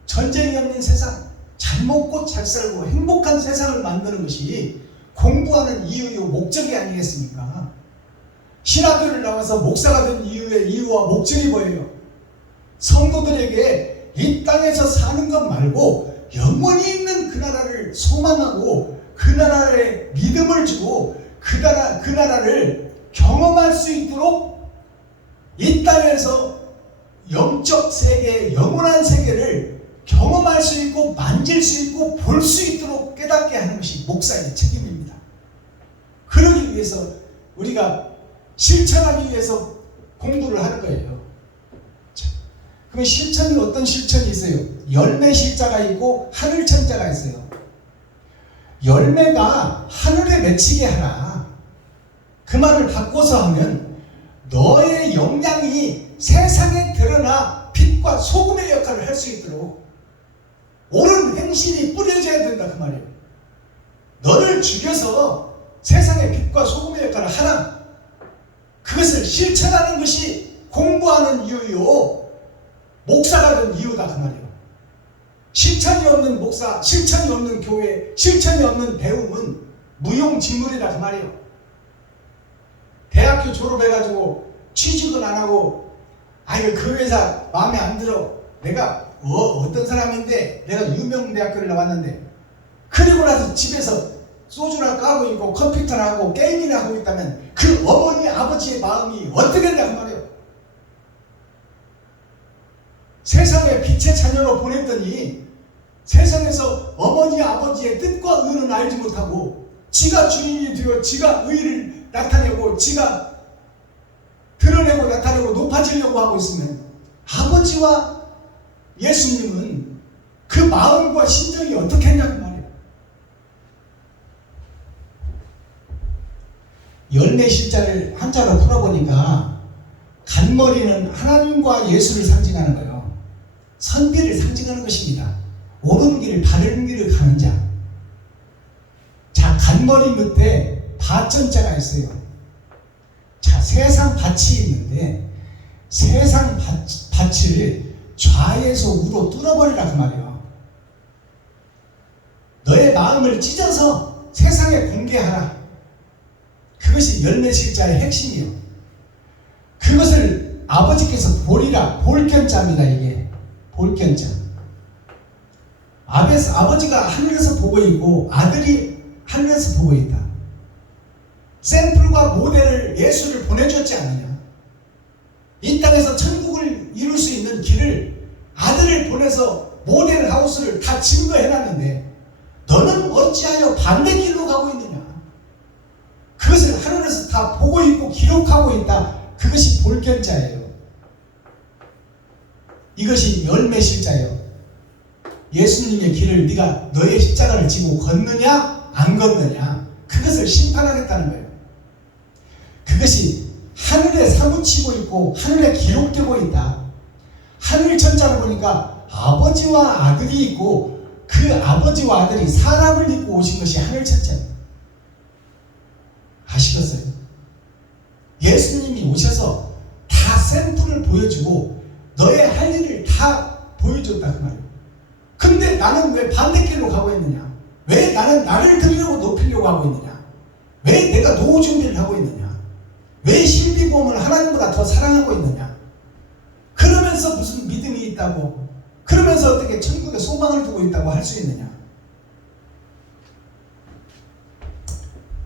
전쟁이 없는 세상, 잘 먹고 잘 살고 행복한 세상을 만드는 것이 공부하는 이유요 목적이 아니겠습니까? 신학교를 나와서 목사가 된 이유와 목적이 뭐예요? 성도들에게 이 땅에서 사는 것 말고 영원히 있는 그 나라를 소망하고 그 나라에 믿음을 주고 그 나라를 경험할 수 있도록 이 땅에서 영적 세계, 영원한 세계를 경험할 수 있고 만질 수 있고 볼 수 있도록 깨닫게 하는 것이 목사의 책임입니다. 그러기 위해서 우리가 실천하기 위해서 공부를 하는 거예요. 자, 그럼 실천이 어떤 실천이 있어요? 열매 실자가 있고 하늘 천자가 있어요. 열매가 하늘에 맺히게 하라. 그 말을 바꿔서 하면 너의 역량이 세상에 드러나 빛과 소금의 역할을 할 수 있도록 옳은 행실이 뿌려져야 된다 그 말이에요. 너를 죽여서 세상의 빛과 소금의 역할을 하라. 그것을 실천하는 것이 공부하는 이유요 목사가 된 이유다 그 말이에요. 실천이 없는 목사, 실천이 없는 교회, 실천이 없는 배움은 무용지물이다 그 말이에요. 대학교 졸업해가지고 취직은 안 하고 그 회사 마음에 안 들어, 내가 어떤 사람인데 내가 유명 대학교를 나왔는데, 그리고 나서 집에서 소주나 까고 있고 컴퓨터나 하고 게임이나 하고 있다면 그 어머니 아버지의 마음이 어떻게 된다 그 말이에요. 세상에 빛의 자녀로 보냈더니 세상에서 어머니 아버지의 뜻과 의는 알지 못하고 지가 주인이 되어 지가 의를 나타내고 지가 드러내고 나타내고 높아지려고 하고 있으면 아버지와 예수님은 그 마음과 심정이 어떻게 했냐고 말이에요. 열매 실자를 한자로 풀어보니까 간머리는 하나님과 예수를 상징하는 거예요. 선비를 상징하는 것입니다. 옳은 길, 바른 길을 가는 자. 자, 간머리 밑에 밭전자가 있어요. 자, 세상 밭이 있는데 세상 밭을 좌에서 우로 뚫어버리라 그 말이에요. 너의 마음을 찢어서 세상에 공개하라. 그것이 열매실자의 핵심이에요. 그것을 아버지께서 보리라, 볼견자입니다. 이게 볼견자. 아버지가 하늘에서 보고 있고 아들이 하늘에서 보고 있다. 샘플과 모델을 예수를 보내줬지 않느냐. 이 땅에서 천국을 이룰 수 있는 길을 아들을 보내서 모델 하우스를 다 증거해놨는데 너는 어찌하여 반대길로 가고 있느냐. 그것을 하늘에서 다 보고 있고 기록하고 있다. 그것이 볼견자예요. 이것이 열매실자예요. 예수님의 길을 네가 너의 십자가를 지고 걷느냐 안 걷느냐, 그것을 심판하겠다는 거예요. 그것이 하늘에 사무치고 있고 하늘에 기록되고 있다. 하늘 천자를 보니까 아버지와 아들이 있고 그 아버지와 아들이 사람을 입고 오신 것이 하늘 천자입니다. 아시겠어요? 예수님이 오셔서 다 샘플을 보여주고 너의 할 일을 다 보여줬다 그 말이에요. 근데 나는 왜 반대길로 가고 있느냐? 왜 나는 나를 들이려고 높이려고 하고 있느냐? 왜 내가 노후 준비를 하고 있느냐? 왜 신비보험을 하나님보다 더 사랑하고 있느냐? 그러면서 무슨 믿음이 있다고, 그러면서 어떻게 천국에 소망을 두고 있다고 할 수 있느냐?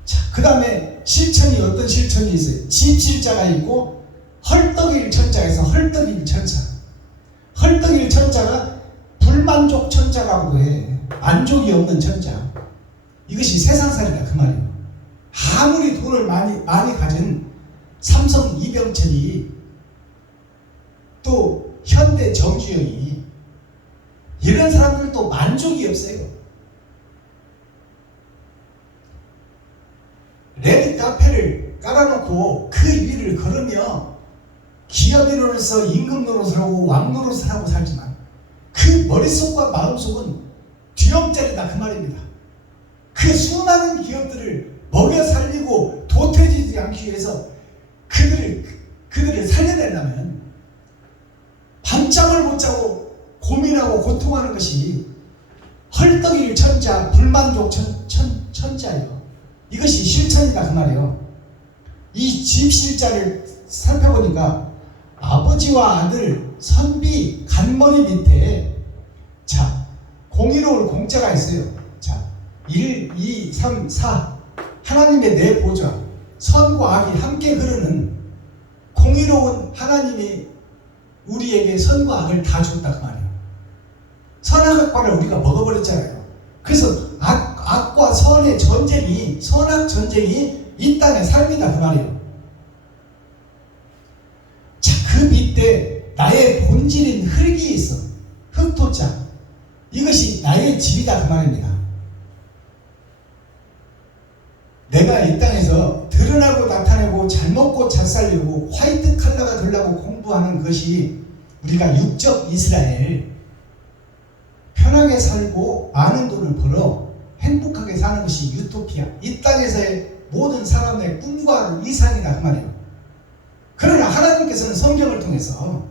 자, 그 다음에 실천이 어떤 실천이 있어요? 집실자가 있고 헐떡일 천자에서 헐떡일 천자. 헐떡일 천자가 불만족 천자라고도 해. 만족이 없는 천자. 이것이 세상살이다 그 말이에요. 아무리 돈을 많이 가진 삼성 이병철이 또 현대 정주영이 이런 사람들도 만족이 없어요. 레드 카페를 깔아놓고 그 위를 길을 걸으며 기업 노릇을 임금 노릇을 하고 왕 노릇을 하고 살지만 그 머릿속과 마음속은 뒤엄자리다 그 말입니다. 그 수많은 기업들을 먹여 살리고 도태지지 않기 위해서 그들을 살려내려면 밤잠을 못 자고 고민하고 고통하는 것이 헐떡이를 천자 불만족 천자예요. 이것이 실천이다 그 말이에요. 이 집실자를 살펴보니까 아버지와 아들 선비 간머리 밑에 자 공의로울 공자가 있어요. 자 1, 2, 3, 4 하나님의 네 보좌 선과 악이 함께 흐르는 공의로운 하나님이 우리에게 선과 악을 다 줬다 그 말이에요. 선악과를 우리가 먹어버렸잖아요. 그래서 악과 선의 전쟁이 선악 전쟁이 이 땅의 삶이다 그 말이에요. 자, 그 밑에 나의 본질인 흙이 있어. 흙토자. 이것이 나의 집이다 그 말입니다. 내가 이 땅에서 드러나고 나타내고 잘 먹고 잘 살려고 화이트 칼라가 되려고 공부하는 것이 우리가 육적 이스라엘 편하게 살고 많은 돈을 벌어 행복하게 사는 것이 유토피아 이 땅에서의 모든 사람의 꿈과 이상이다 그 말이에요. 그러나 하나님께서는 성경을 통해서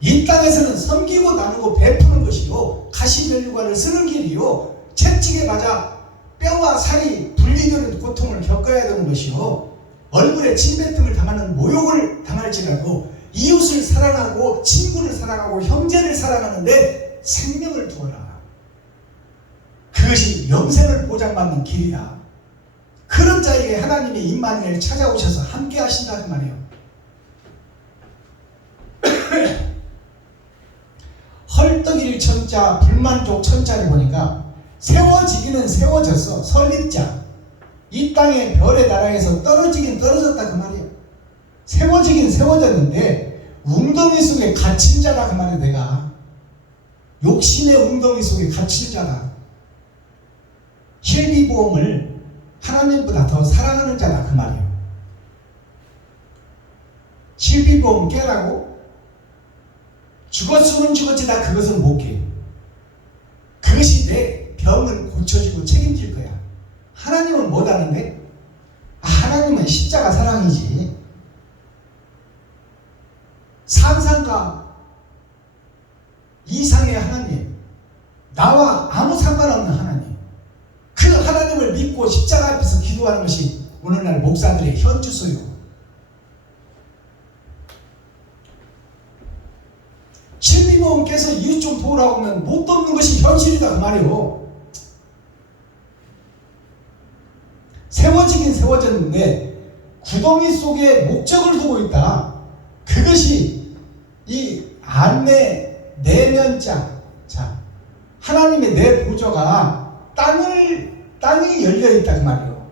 이 땅에서는 섬기고 나누고 베푸는 것이요 가시면류관을 쓰는 길이요 채찍에 맞아 뼈와 살이 분리되는 고통을 겪어야 되는 것이요 얼굴에 침뱉음을 당하는 모욕을 당할지라도 이웃을 사랑하고 친구를 사랑하고 형제를 사랑하는데 생명을 두어라. 그것이 영생을 보장받는 길이다. 그런 자에게 하나님이 임마누엘 찾아오셔서 함께 하신다 그 말이에요. 헐떡이를 천자 불만족 천자를 보니까 세워지기는 세워졌어. 설립자 이 땅의 별의 나라에서 떨어지긴 떨어졌다 그 말이에요. 세워지긴 세워졌는데 웅덩이 속에 갇힌 자다 그 말이에요. 내가 욕심의 웅덩이 속에 갇힌 자다. 실비보험을 하나님보다 더 사랑하는 자다 그 말이에요. 실비보험 깨라고? 죽었으면 죽었지 나 그것은 못 깨. 그것이 내 병을 고쳐주고 책임질 거야. 하나님은 못하는데? 하나님은 십자가 사랑이지. 상상과 이상의 하나님, 나와 아무 상관없는 하나님, 그 하나님을 믿고 십자가 앞에서 기도하는 것이 오늘날 목사들의 현주소요. 실비보험께서 이웃 좀 도우라고 하면 못 돕는 것이 현실이다 그 말이에요. 세워지긴 세워졌는데 구덩이 속에 목적을 두고 있다. 그것이 이 안내 내면자, 자 하나님의 내 보좌가 땅이 열려 있다 그 말이에요.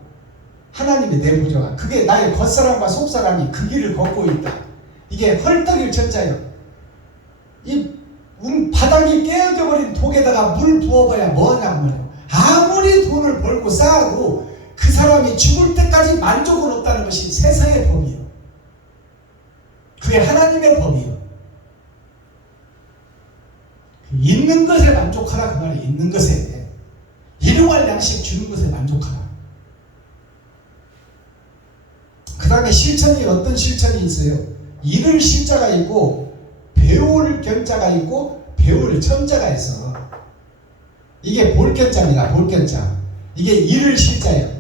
하나님의 내 보좌가 그게 나의 겉사람과 속사람이 그 길을 걷고 있다. 이게 헐떡일 천자예요. 이 바닥이 깨어져 버린 독에다가 물 부어봐야 뭐하냐고 말이에요. 아무리 돈을 벌고 쌓아도 그 사람이 죽을 때까지 만족은 없다는 것이 세상의 법이에요. 그게 하나님의 법이에요. 있는 것에 만족하라 그 말이에요. 있는 것에 일용할 양식 주는 것에 만족하라. 그 다음에 실천이 어떤 실천이 있어요? 이룰 실자가 있고 배울 견자가 있고 배울 천자가 있어. 이게 볼견자입니다. 볼견자. 이게 이룰 실자예요.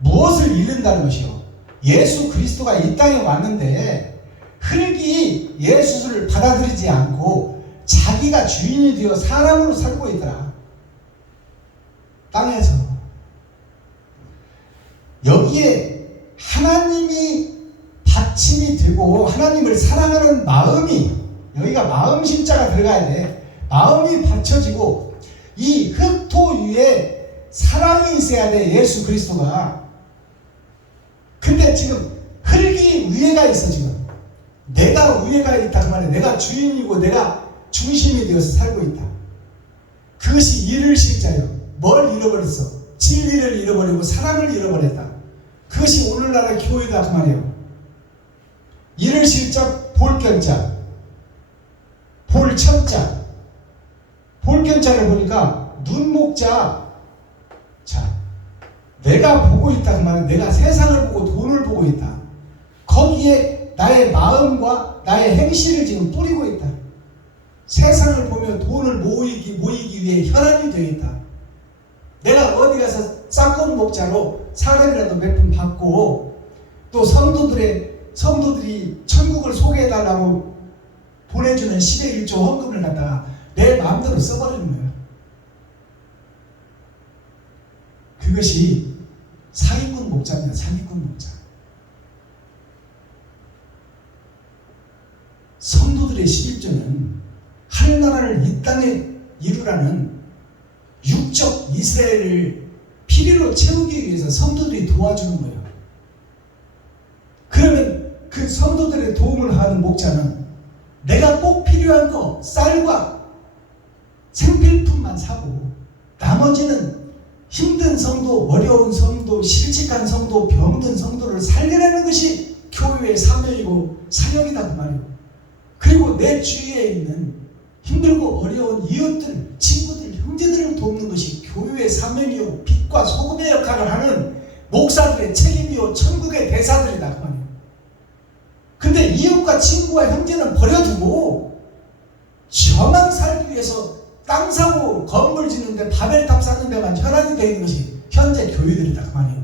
무엇을 이룬다는 것이요? 예수 그리스도가 이 땅에 왔는데 흙이 예수를 받아들이지 않고 자기가 주인이 되어 사람으로 살고 있더라. 땅에서. 여기에 하나님이 받침이 되고 하나님을 사랑하는 마음이 여기가 마음 심자가 들어가야 돼. 마음이 받쳐지고 이 흙토 위에 사랑이 있어야 돼. 예수 그리스도가. 근데 지금 흙이 위에가 있어. 지금 내가 위에가 있다 그 말이야. 내가 주인이고 내가 중심이 되어서 살고 있다. 그것이 이룰 실자예요. 뭘 잃어버렸어? 진리를 잃어버리고 사랑을 잃어버렸다. 그것이 오늘날의 교회다 그 말이에요. 이를 실자 볼견자, 볼천자. 볼견자를 보니까 눈목자. 자, 내가 보고 있다 그 말은 내가 세상을 보고 돈을 보고 있다. 거기에 나의 마음과 나의 행실을 지금 뿌리고 있다. 세상을 보며 돈을 모이기 위해 혈안이 되어 있다. 내가 어디 가서 쌍꺼풀 목자로 사례라도 몇 푼 받고 또 성도들이 천국을 소개해달라고 보내주는 10의 1조 헌금을 갖다가 내 마음대로 써버리는 거예요. 그것이 사기꾼 목자입니다. 사기꾼 목자. 성도들의 11조는 하늘나라를 이 땅에 이루라는 육적 이스라엘을 피리로 채우기 위해서 성도들이 도와주는 거예요. 그러면 그 성도들의 도움을 하는 목자는 내가 꼭 필요한 거 쌀과 생필품만 사고 나머지는 힘든 성도, 어려운 성도, 실직한 성도, 병든 성도를 살려내는 것이 교회의 사명이고 사역이다 그 말이에요. 그리고 내 주위에 있는 힘들고 어려운 이웃들, 친구들, 형제들을 돕는 것이 교회의 사명이요 빛과 소금의 역할을 하는 목사들의 책임이요 천국의 대사들이다 그 말이에요. 근데 이웃과 친구와 형제는 버려두고 저만 살기 위해서 땅 사고 건물 짓는데 바벨탑 쌓는 데만 혈안이 되어 있는 것이 현재 교회들이다 그 말이에요.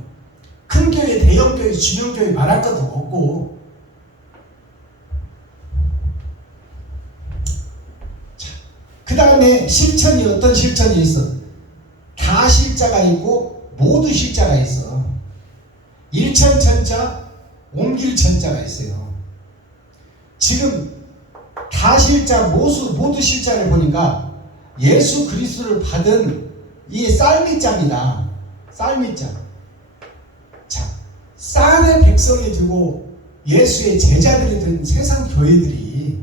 큰 교회, 대형 교회, 중형 교회 말할 것도 없고. 그 다음에 실천이 어떤 실천이 있어? 다실자가 있고 모두실자가 있어. 일천천자, 옮길천자가 있어요. 지금 다실자, 모두실자를 보니까 예수 그리스도를 받은 이 쌀밑자입니다. 쌀밑자. 자, 쌀의 백성이 되고 예수의 제자들이 된 세상 교회들이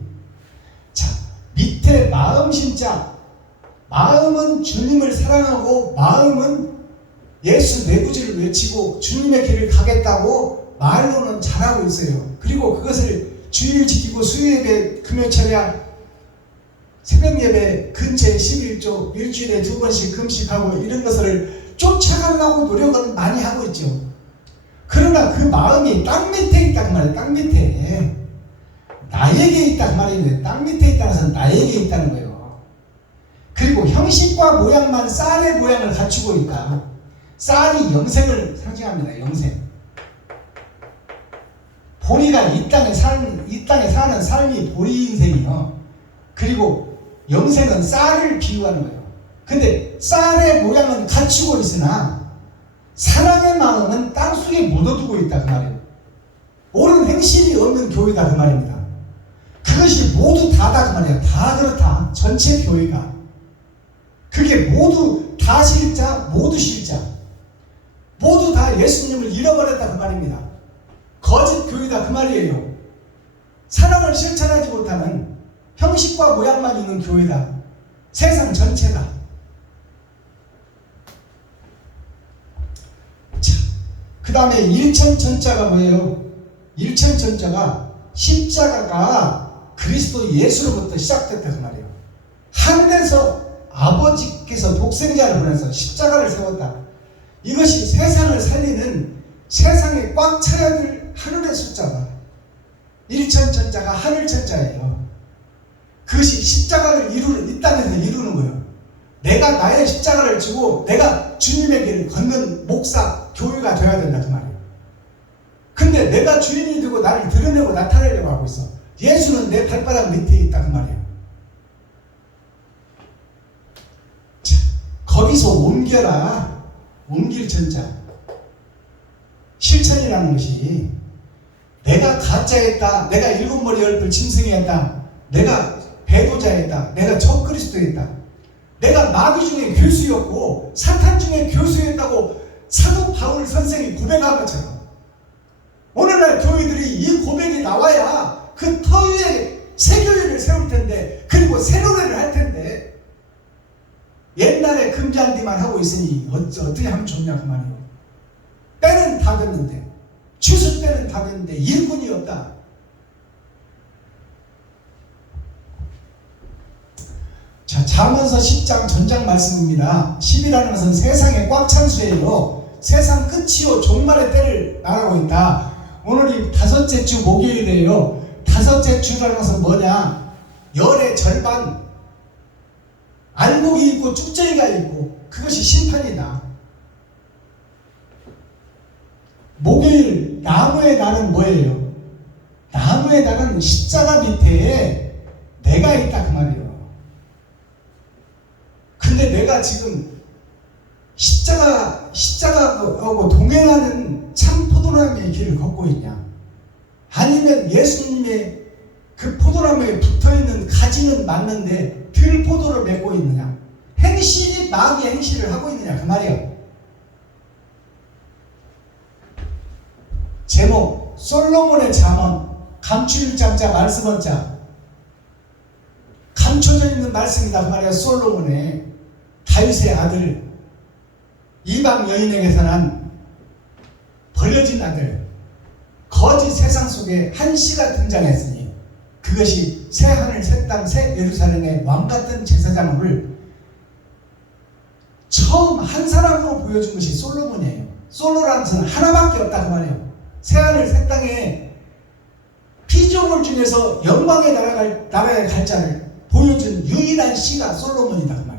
자, 밑에 마음신자, 마음은 주님을 사랑하고 마음은 예수 내구지를 외치고 주님의 길을 가겠다고 말로는 잘하고 있어요. 그리고 그것을 주일 지키고 수요예배, 금요철야, 새벽예배 근처에 11조, 일주일에 2번씩 금식하고 이런 것을 쫓아가려고 노력은 많이 하고 있죠. 그러나 그 마음이 땅 밑에 있다 그 말이에요. 땅 밑에. 나에게 있다 그 말이에요. 땅 밑에 있다는 것은 나에게 있다는 거예요. 그리고 형식과 모양만 쌀의 모양을 갖추고 있다. 쌀이 영생을 상징합니다. 영생. 보리가 이 땅에 사는 삶이 보리 인생이요. 그리고 영생은 쌀을 비유하는 거예요. 근데 쌀의 모양은 갖추고 있으나 사랑의 마음은 땅속에 묻어두고 있다 그 말이에요. 옳은 행실이 없는 교회다 그 말입니다. 그것이 모두 다다 그 말이에요. 다 그렇다. 전체 교회가. 그게 모두 다 실자, 모두 실자. 모두 다 예수님을 잃어버렸다 그 말입니다. 거짓 교회다 그 말이에요. 사랑을 실천하지 못하는 형식과 모양만 있는 교회다. 세상 전체가. 그 다음에 일천천자가 뭐예요? 일천천자가 십자가가 그리스도 예수로부터 시작됐다 그 말이에요. 하늘에서 아버지께서 독생자를 보내서 십자가를 세웠다. 이것이 세상을 살리는 세상에 꽉 차야 될 하늘의 숫자다. 일천천자가 하늘천자예요. 그것이 십자가를 이 땅에서 이루는 거예요. 내가 나의 십자가를 지고 내가 주님의 길을 걷는 목사, 교회가 되어야 된다 그 말이에요. 근데 내가 주인이 되고 나를 드러내고 나타내려고 하고 있어. 예수는 내 발바닥 밑에 있다 그 말이에요. 자, 거기서 옮겨라. 옮길 천자. 실천이라는 것이 내가 가짜했다, 내가 일곱 머리 열불 짐승이었다, 내가 배도자였다, 내가 적그리스도였다, 내가 마귀 중에 교수였고 사탄 중에 교수였다고 사도 바울 선생이 고백한 것처럼 오늘날 교회들이 이 고백이 나와야 그 터 위에 새 교회를 세울 텐데, 그리고 새 노래를 할 텐데, 옛날에 금잔디만 하고 있으니 어떻게 하면 좋냐 그 말이에요. 때는 다 됐는데, 추수 때는 다 됐는데 일꾼이 없다. 잠언서 10장 전장 말씀입니다. 10이라는 것은 세상의 꽉 찬 수예요. 세상 끝이요 종말의 때를 말하고 있다. 오늘이 5째 주 목요일이에요. 5째 주라는 것은 뭐냐? 열의 절반, 알곡이 있고 쭉정이가 있고 그것이 심판이다. 목요일 나무의 날은 뭐예요? 나무의 날은 십자가 밑에 내가 있다 그 말이에요. 근데 내가 지금 십자가하고 동행하는 참 포도나무의 길을 걷고 있냐? 아니면 예수님의 그 포도나무에 붙어있는 가지는 맞는데 들포도를 맺고 있느냐? 행실이 마귀의 행실을 하고 있느냐 그 말이에요. 제목 솔로몬의 잠언 감추일장자 말씀원자 감춰져 있는 말씀이다 그 말이에요. 솔로몬의 다윗의 아들 이방 여인에게서 난 버려진 아들 거짓 세상 속에 한 씨가 등장했으니 그것이 새 하늘 새 땅 새 예루살렘의 왕같은 제사장을 처음 한 사람으로 보여준 것이 솔로몬이에요. 솔로라는 것은 하나밖에 없다 그 말이에요. 새 하늘 새 땅에 피조물 중에서 영광의 나라에 갈 자를 보여준 유일한 씨가 솔로몬이다 그 말이에요.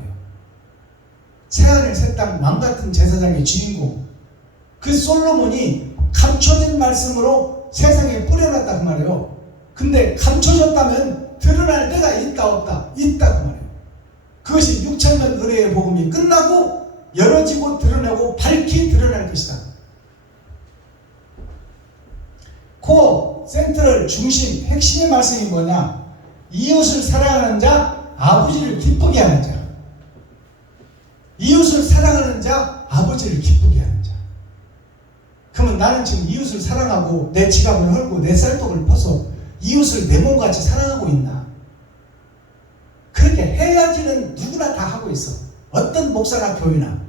새 하늘 새 땅 왕같은 제사장의 주인공 그 솔로몬이 감춰진 말씀으로 세상에 뿌려놨다 그 말이에요. 근데 감춰졌다면 드러날 때가 있다 없다? 있다 그 말이에요. 그것이 6,000년 은혜의 복음이 끝나고 열어지고 드러나고 밝히 드러날 것이다. 코어, 센트럴, 중심, 핵심의 말씀이 뭐냐? 이웃을 사랑하는 자, 아버지를 기쁘게 하는 자. 이웃을 사랑하는 자, 아버지를 기쁘게 하는 자. 그러면 나는 지금 이웃을 사랑하고 내 지갑을 헐고 내 쌀떡을 퍼서 이웃을 내 몸같이 사랑하고 있나? 그렇게 해야지는 누구나 다 하고 있어. 어떤 목사나 교회나.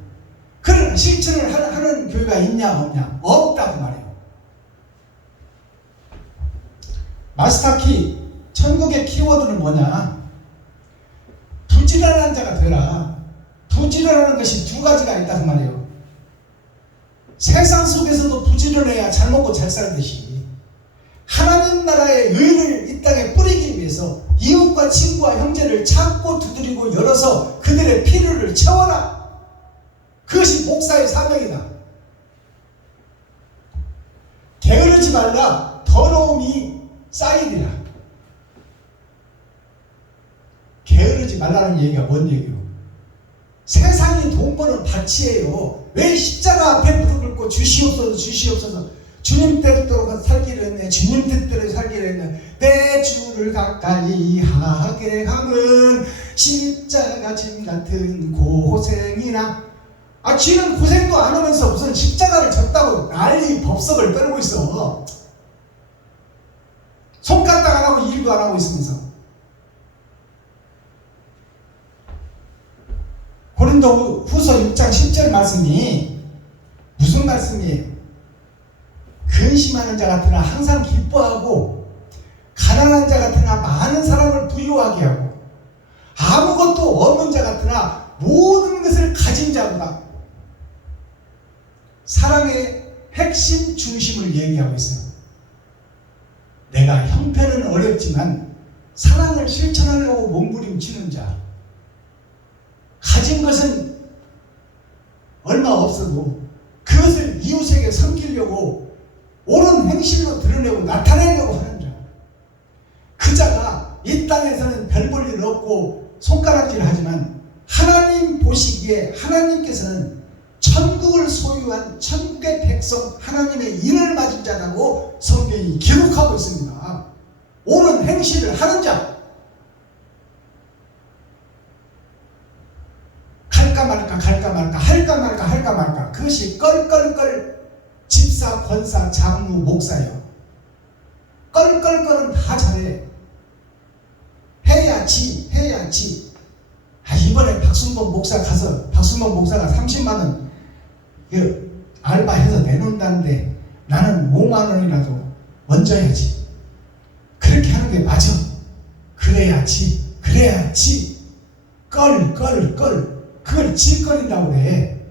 그런 실천을 하는 교회가 있냐 없냐? 없다 그 말이에요. 마스터키 천국의 키워드는 뭐냐? 부지런한 자가 되라. 부지런하는 것이 두 가지가 있다 그 말이에요. 세상 속에서도 부지런해야 잘 먹고 잘 살듯이 하나님 나라의 의를 이 땅에 뿌리기 위해서 이웃과 친구와 형제를 찾고 두드리고 열어서 그들의 필요를 채워라. 그것이 목사의 사명이다. 게으르지 말라. 더러움이 쌓이리라. 게으르지 말라는 얘기가 뭔 얘기예요? 세상이 돈 버는 밭이에요. 왜 십자가 앞에 무릎 꿇고 주시옵소서 주시옵소서 주님 뜻대로 살기로 했네. 주님 뜻대로 살기로 했네. 내 주를 가까이 하게 하면 십자가 짐 같은 고생이나 쥐는 고생도 안 하면서 무슨 십자가를 졌다고 난리 법석을 떨고 있어. 손가락 안 하고 일도 안 하고 있으면서. 고린도 후서 6장 10절 말씀이 무슨 말씀이에요? 근심하는 자 같으나 항상 기뻐하고 가난한 자 같으나 많은 사람을 부유하게 하고 아무것도 없는 자 같으나 모든 것을 가진 자보다 사랑의 핵심 중심을 얘기하고 있어요. 내가 형편은 어렵지만 사랑을 실천하려고 몸부림치는 자, 가진 것은 얼마 없어도 그것을 이웃에게 섬기려고 옳은 행실로 드러내고 나타내려고 하는 자, 그 자가 이 땅에서는 별 볼 일 없고 손가락질 하지만 하나님 보시기에 하나님께서는 천국을 소유한 천국의 백성 하나님의 인을 맞은 자라고 성경이 기록하고 있습니다. 옳은 행실을 하는 자, 갈까 말까 갈까 말까 할까 말까 할까 말까, 그것이 껄껄껄 집사, 권사, 장로, 목사예요. 껄껄껄은 다 잘해. 해야지. 이번에 박순범 목사 가서 박순범 목사가 30만원 알바해서 내놓는다는데 나는 5만원이라도 먼저 해야지. 그렇게 하는 게 맞아. 그래야지. 그걸 짓거린다고 그래.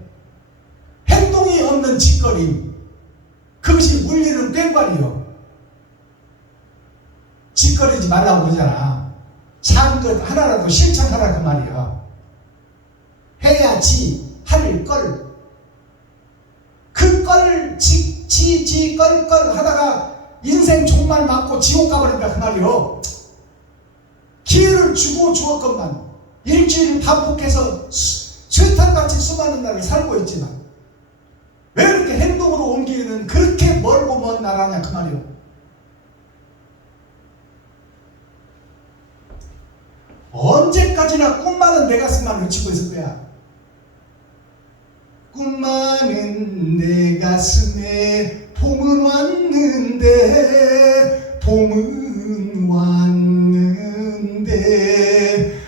행동이 없는 짓거림. 그것이 물리는 꽹과리요. 짓거리지 말라고 그러잖아. 작은 것 하나라도 실천하라 그 말이야. 해야지 할 걸. 그 걸 껄껄 하다가 인생 종말 맞고 지옥 가버린다 그 말이요. 기회를 주고 주었건만 일주일 반복해서 쇠탄같이 수많은 날을 살고 있지만 왜 그렇게 행동으로 옮기는 그렇게 멀고 먼 나라냐 그 말이요. 언제까지나 꿈 많은 내 가슴만 외치고 있을 거야. 꿈 많은 내 가슴에 봄은 왔는데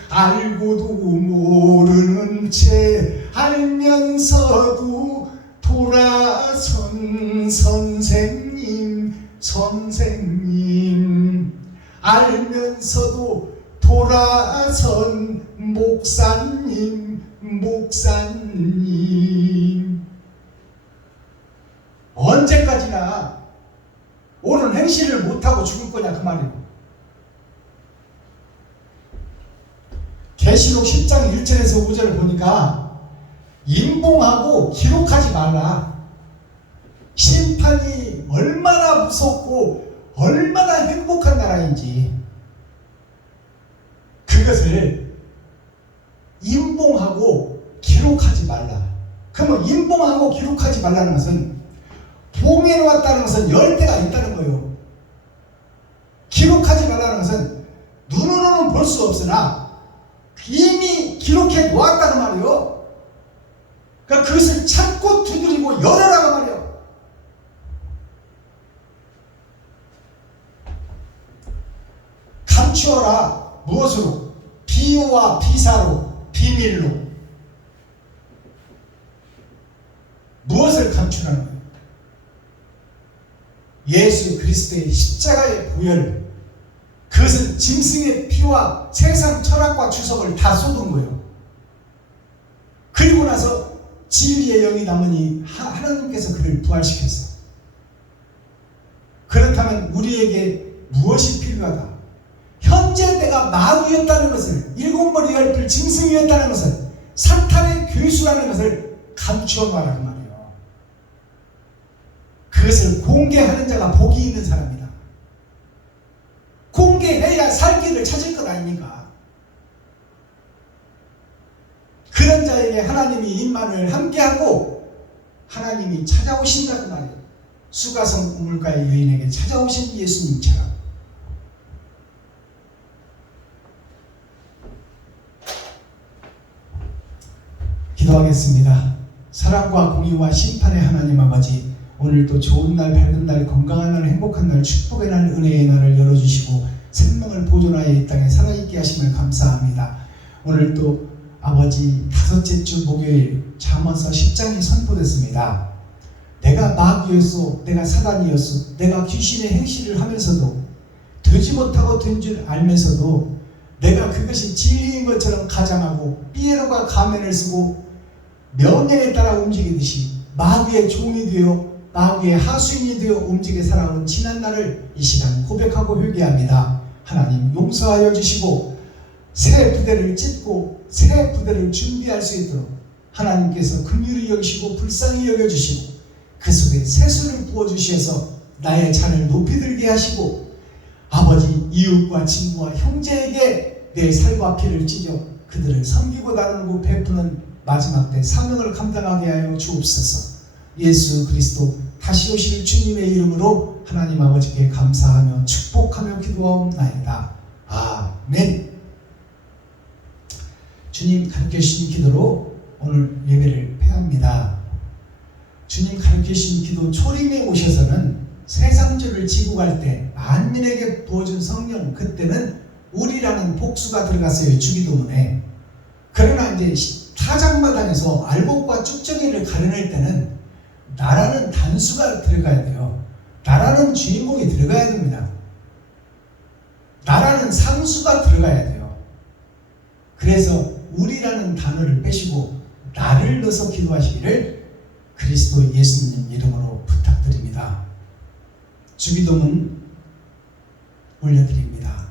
알고도 모르는 채 알면서도 돌아선 선생님 알면서도 돌아선 목사님 언제까지나 옳은 행실을 못하고 죽을 거냐 그 말이에요. 계시록 10장 1절에서 5절을 보니까 임봉하고 기록하지 말라. 심판이 얼마나 무섭고 얼마나 행복한 나라인지 그것을 임봉하고 기록하지 말라. 그러면 임봉하고 기록하지 말라는 것은 봉해 놓았다는 것은 열대가 있다는 거예요. 기록하지 말라는 것은 눈으로는 볼 수 없으나 이미 기록해 놓았다는 말이에요. 그러니까 그것을 찾고 두드리고 열어라고 말이에요. 감추어라. 무엇으로? 비유와 비사로, 비밀로. 무엇을 감추라는 거예요? 예수 그리스도의 십자가의 보혈, 그것은 짐승의 피와 세상 철학과 주석을 다 쏟은 거예요. 그리고 나서 진리의 영이 남으니 하나님께서 그를 부활시켰어. 그렇다면 우리에게 무엇이 필요하다? 현재 내가 마귀였다는 것을, 일곱 머리 열불 짐승이었다는 것을, 사탄의 괴수라는 것을 감추어 놔라는 말이에요. 그것을 공개하는 자가 복이 있는 사람이다. 공개해야 살 길을 찾을 것 아닙니까? 그런 자에게 하나님이 임마누엘 함께하고 하나님이 찾아오신다는 말이에요. 수가성 우물가의 여인에게 찾아오신 예수님처럼. 기도하겠습니다. 사랑과 공의와 심판의 하나님 아버지, 오늘도 좋은 날, 밝은 날, 건강한 날, 행복한 날, 축복의 날, 은혜의 날을 열어주시고 생명을 보존하여 이 땅에 살아있게 하심을 감사합니다. 오늘도 아버지 다섯째 주 목요일 잠언서 10장이 선포됐습니다. 내가 마귀였소, 내가 사단이었소, 내가 귀신의 행실을 하면서도 되지 못하고 된 줄 알면서도 내가 그것이 진리인 것처럼 가장하고 삐에로가 가면을 쓰고 명예에 따라 움직이듯이 마귀의 종이 되어 마귀의 하수인이 되어 움직여 살아온 지난 날을 이 시간 고백하고 회개합니다. 하나님 용서하여 주시고 새 부대를 찢고 새 부대를 준비할 수 있도록 하나님께서 긍휼히 여기시고 불쌍히 여겨주시고 그 속에 새수를 부어주셔서 나의 잔을 높이 들게 하시고 아버지 이웃과 친구와 형제에게 내 살과 피를 찢어 그들을 섬기고 나누고 베푸는 마지막 때 사명을 감당하게 하여 주옵소서. 예수 그리스도 다시 오실 주님의 이름으로 하나님 아버지께 감사하며 축복하며 기도하옵나이다. 아멘. 주님 가르쳐주신 기도로 오늘 예배를 폐합니다. 주님 가르쳐주신 기도 초림에 오셔서는 세상주를 지고 갈 때 만민에게 부어준 성령, 그때는 우리라는 복수가 들어갔어요. 주기도문에. 그러나 이제 타작마당에서 알곡과 쭉정이를 가려낼 때는 나라는 단수가 들어가야 돼요. 나라는 주인공이 들어가야 됩니다. 나라는 상수가 들어가야 돼요. 그래서 우리라는 단어를 빼시고 나를 넣어서 기도하시기를 그리스도 예수님 이름으로 부탁드립니다. 주기도문 올려드립니다.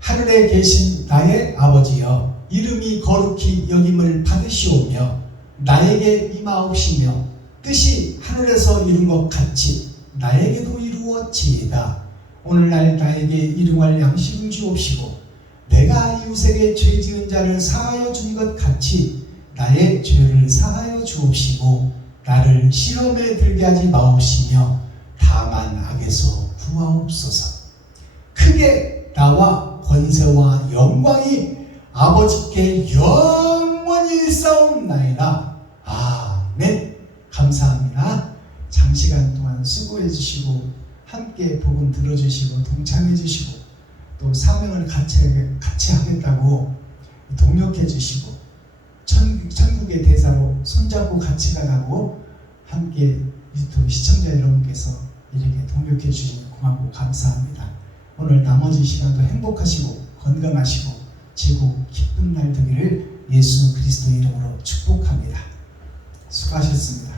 하늘에 계신 나의 아버지여, 이름이 거룩히 여김을 받으시오며 나에게 임하옵시며 뜻이 하늘에서 이룬 것 같이 나에게도 이루어지이다. 오늘날 나에게 일용할 양식을 주옵시고 내가 이웃에게 죄 지은 자를 사하여 준 것 같이 나의 죄를 사하여 주옵시고 나를 시험에 들게 하지 마옵시며 다만 악에서 구하옵소서. 크게 나와 권세와 영광이 아버지께 영원히 있사옵나이다. 아멘. 감사합니다. 장시간 동안 수고해 주시고 함께 복음 들어주시고 동참해 주시고 또 사명을 같이 하겠다고 동력해 주시고 천국의 대사로 손잡고 같이 가라고 함께 유튜브 시청자 여러분께서 이렇게 동력해 주시니 고맙고 감사합니다. 오늘 나머지 시간도 행복하시고 건강하시고 지고 기쁜 날 되기를 예수 그리스도 이름으로 축복합니다. 수고하셨습니다.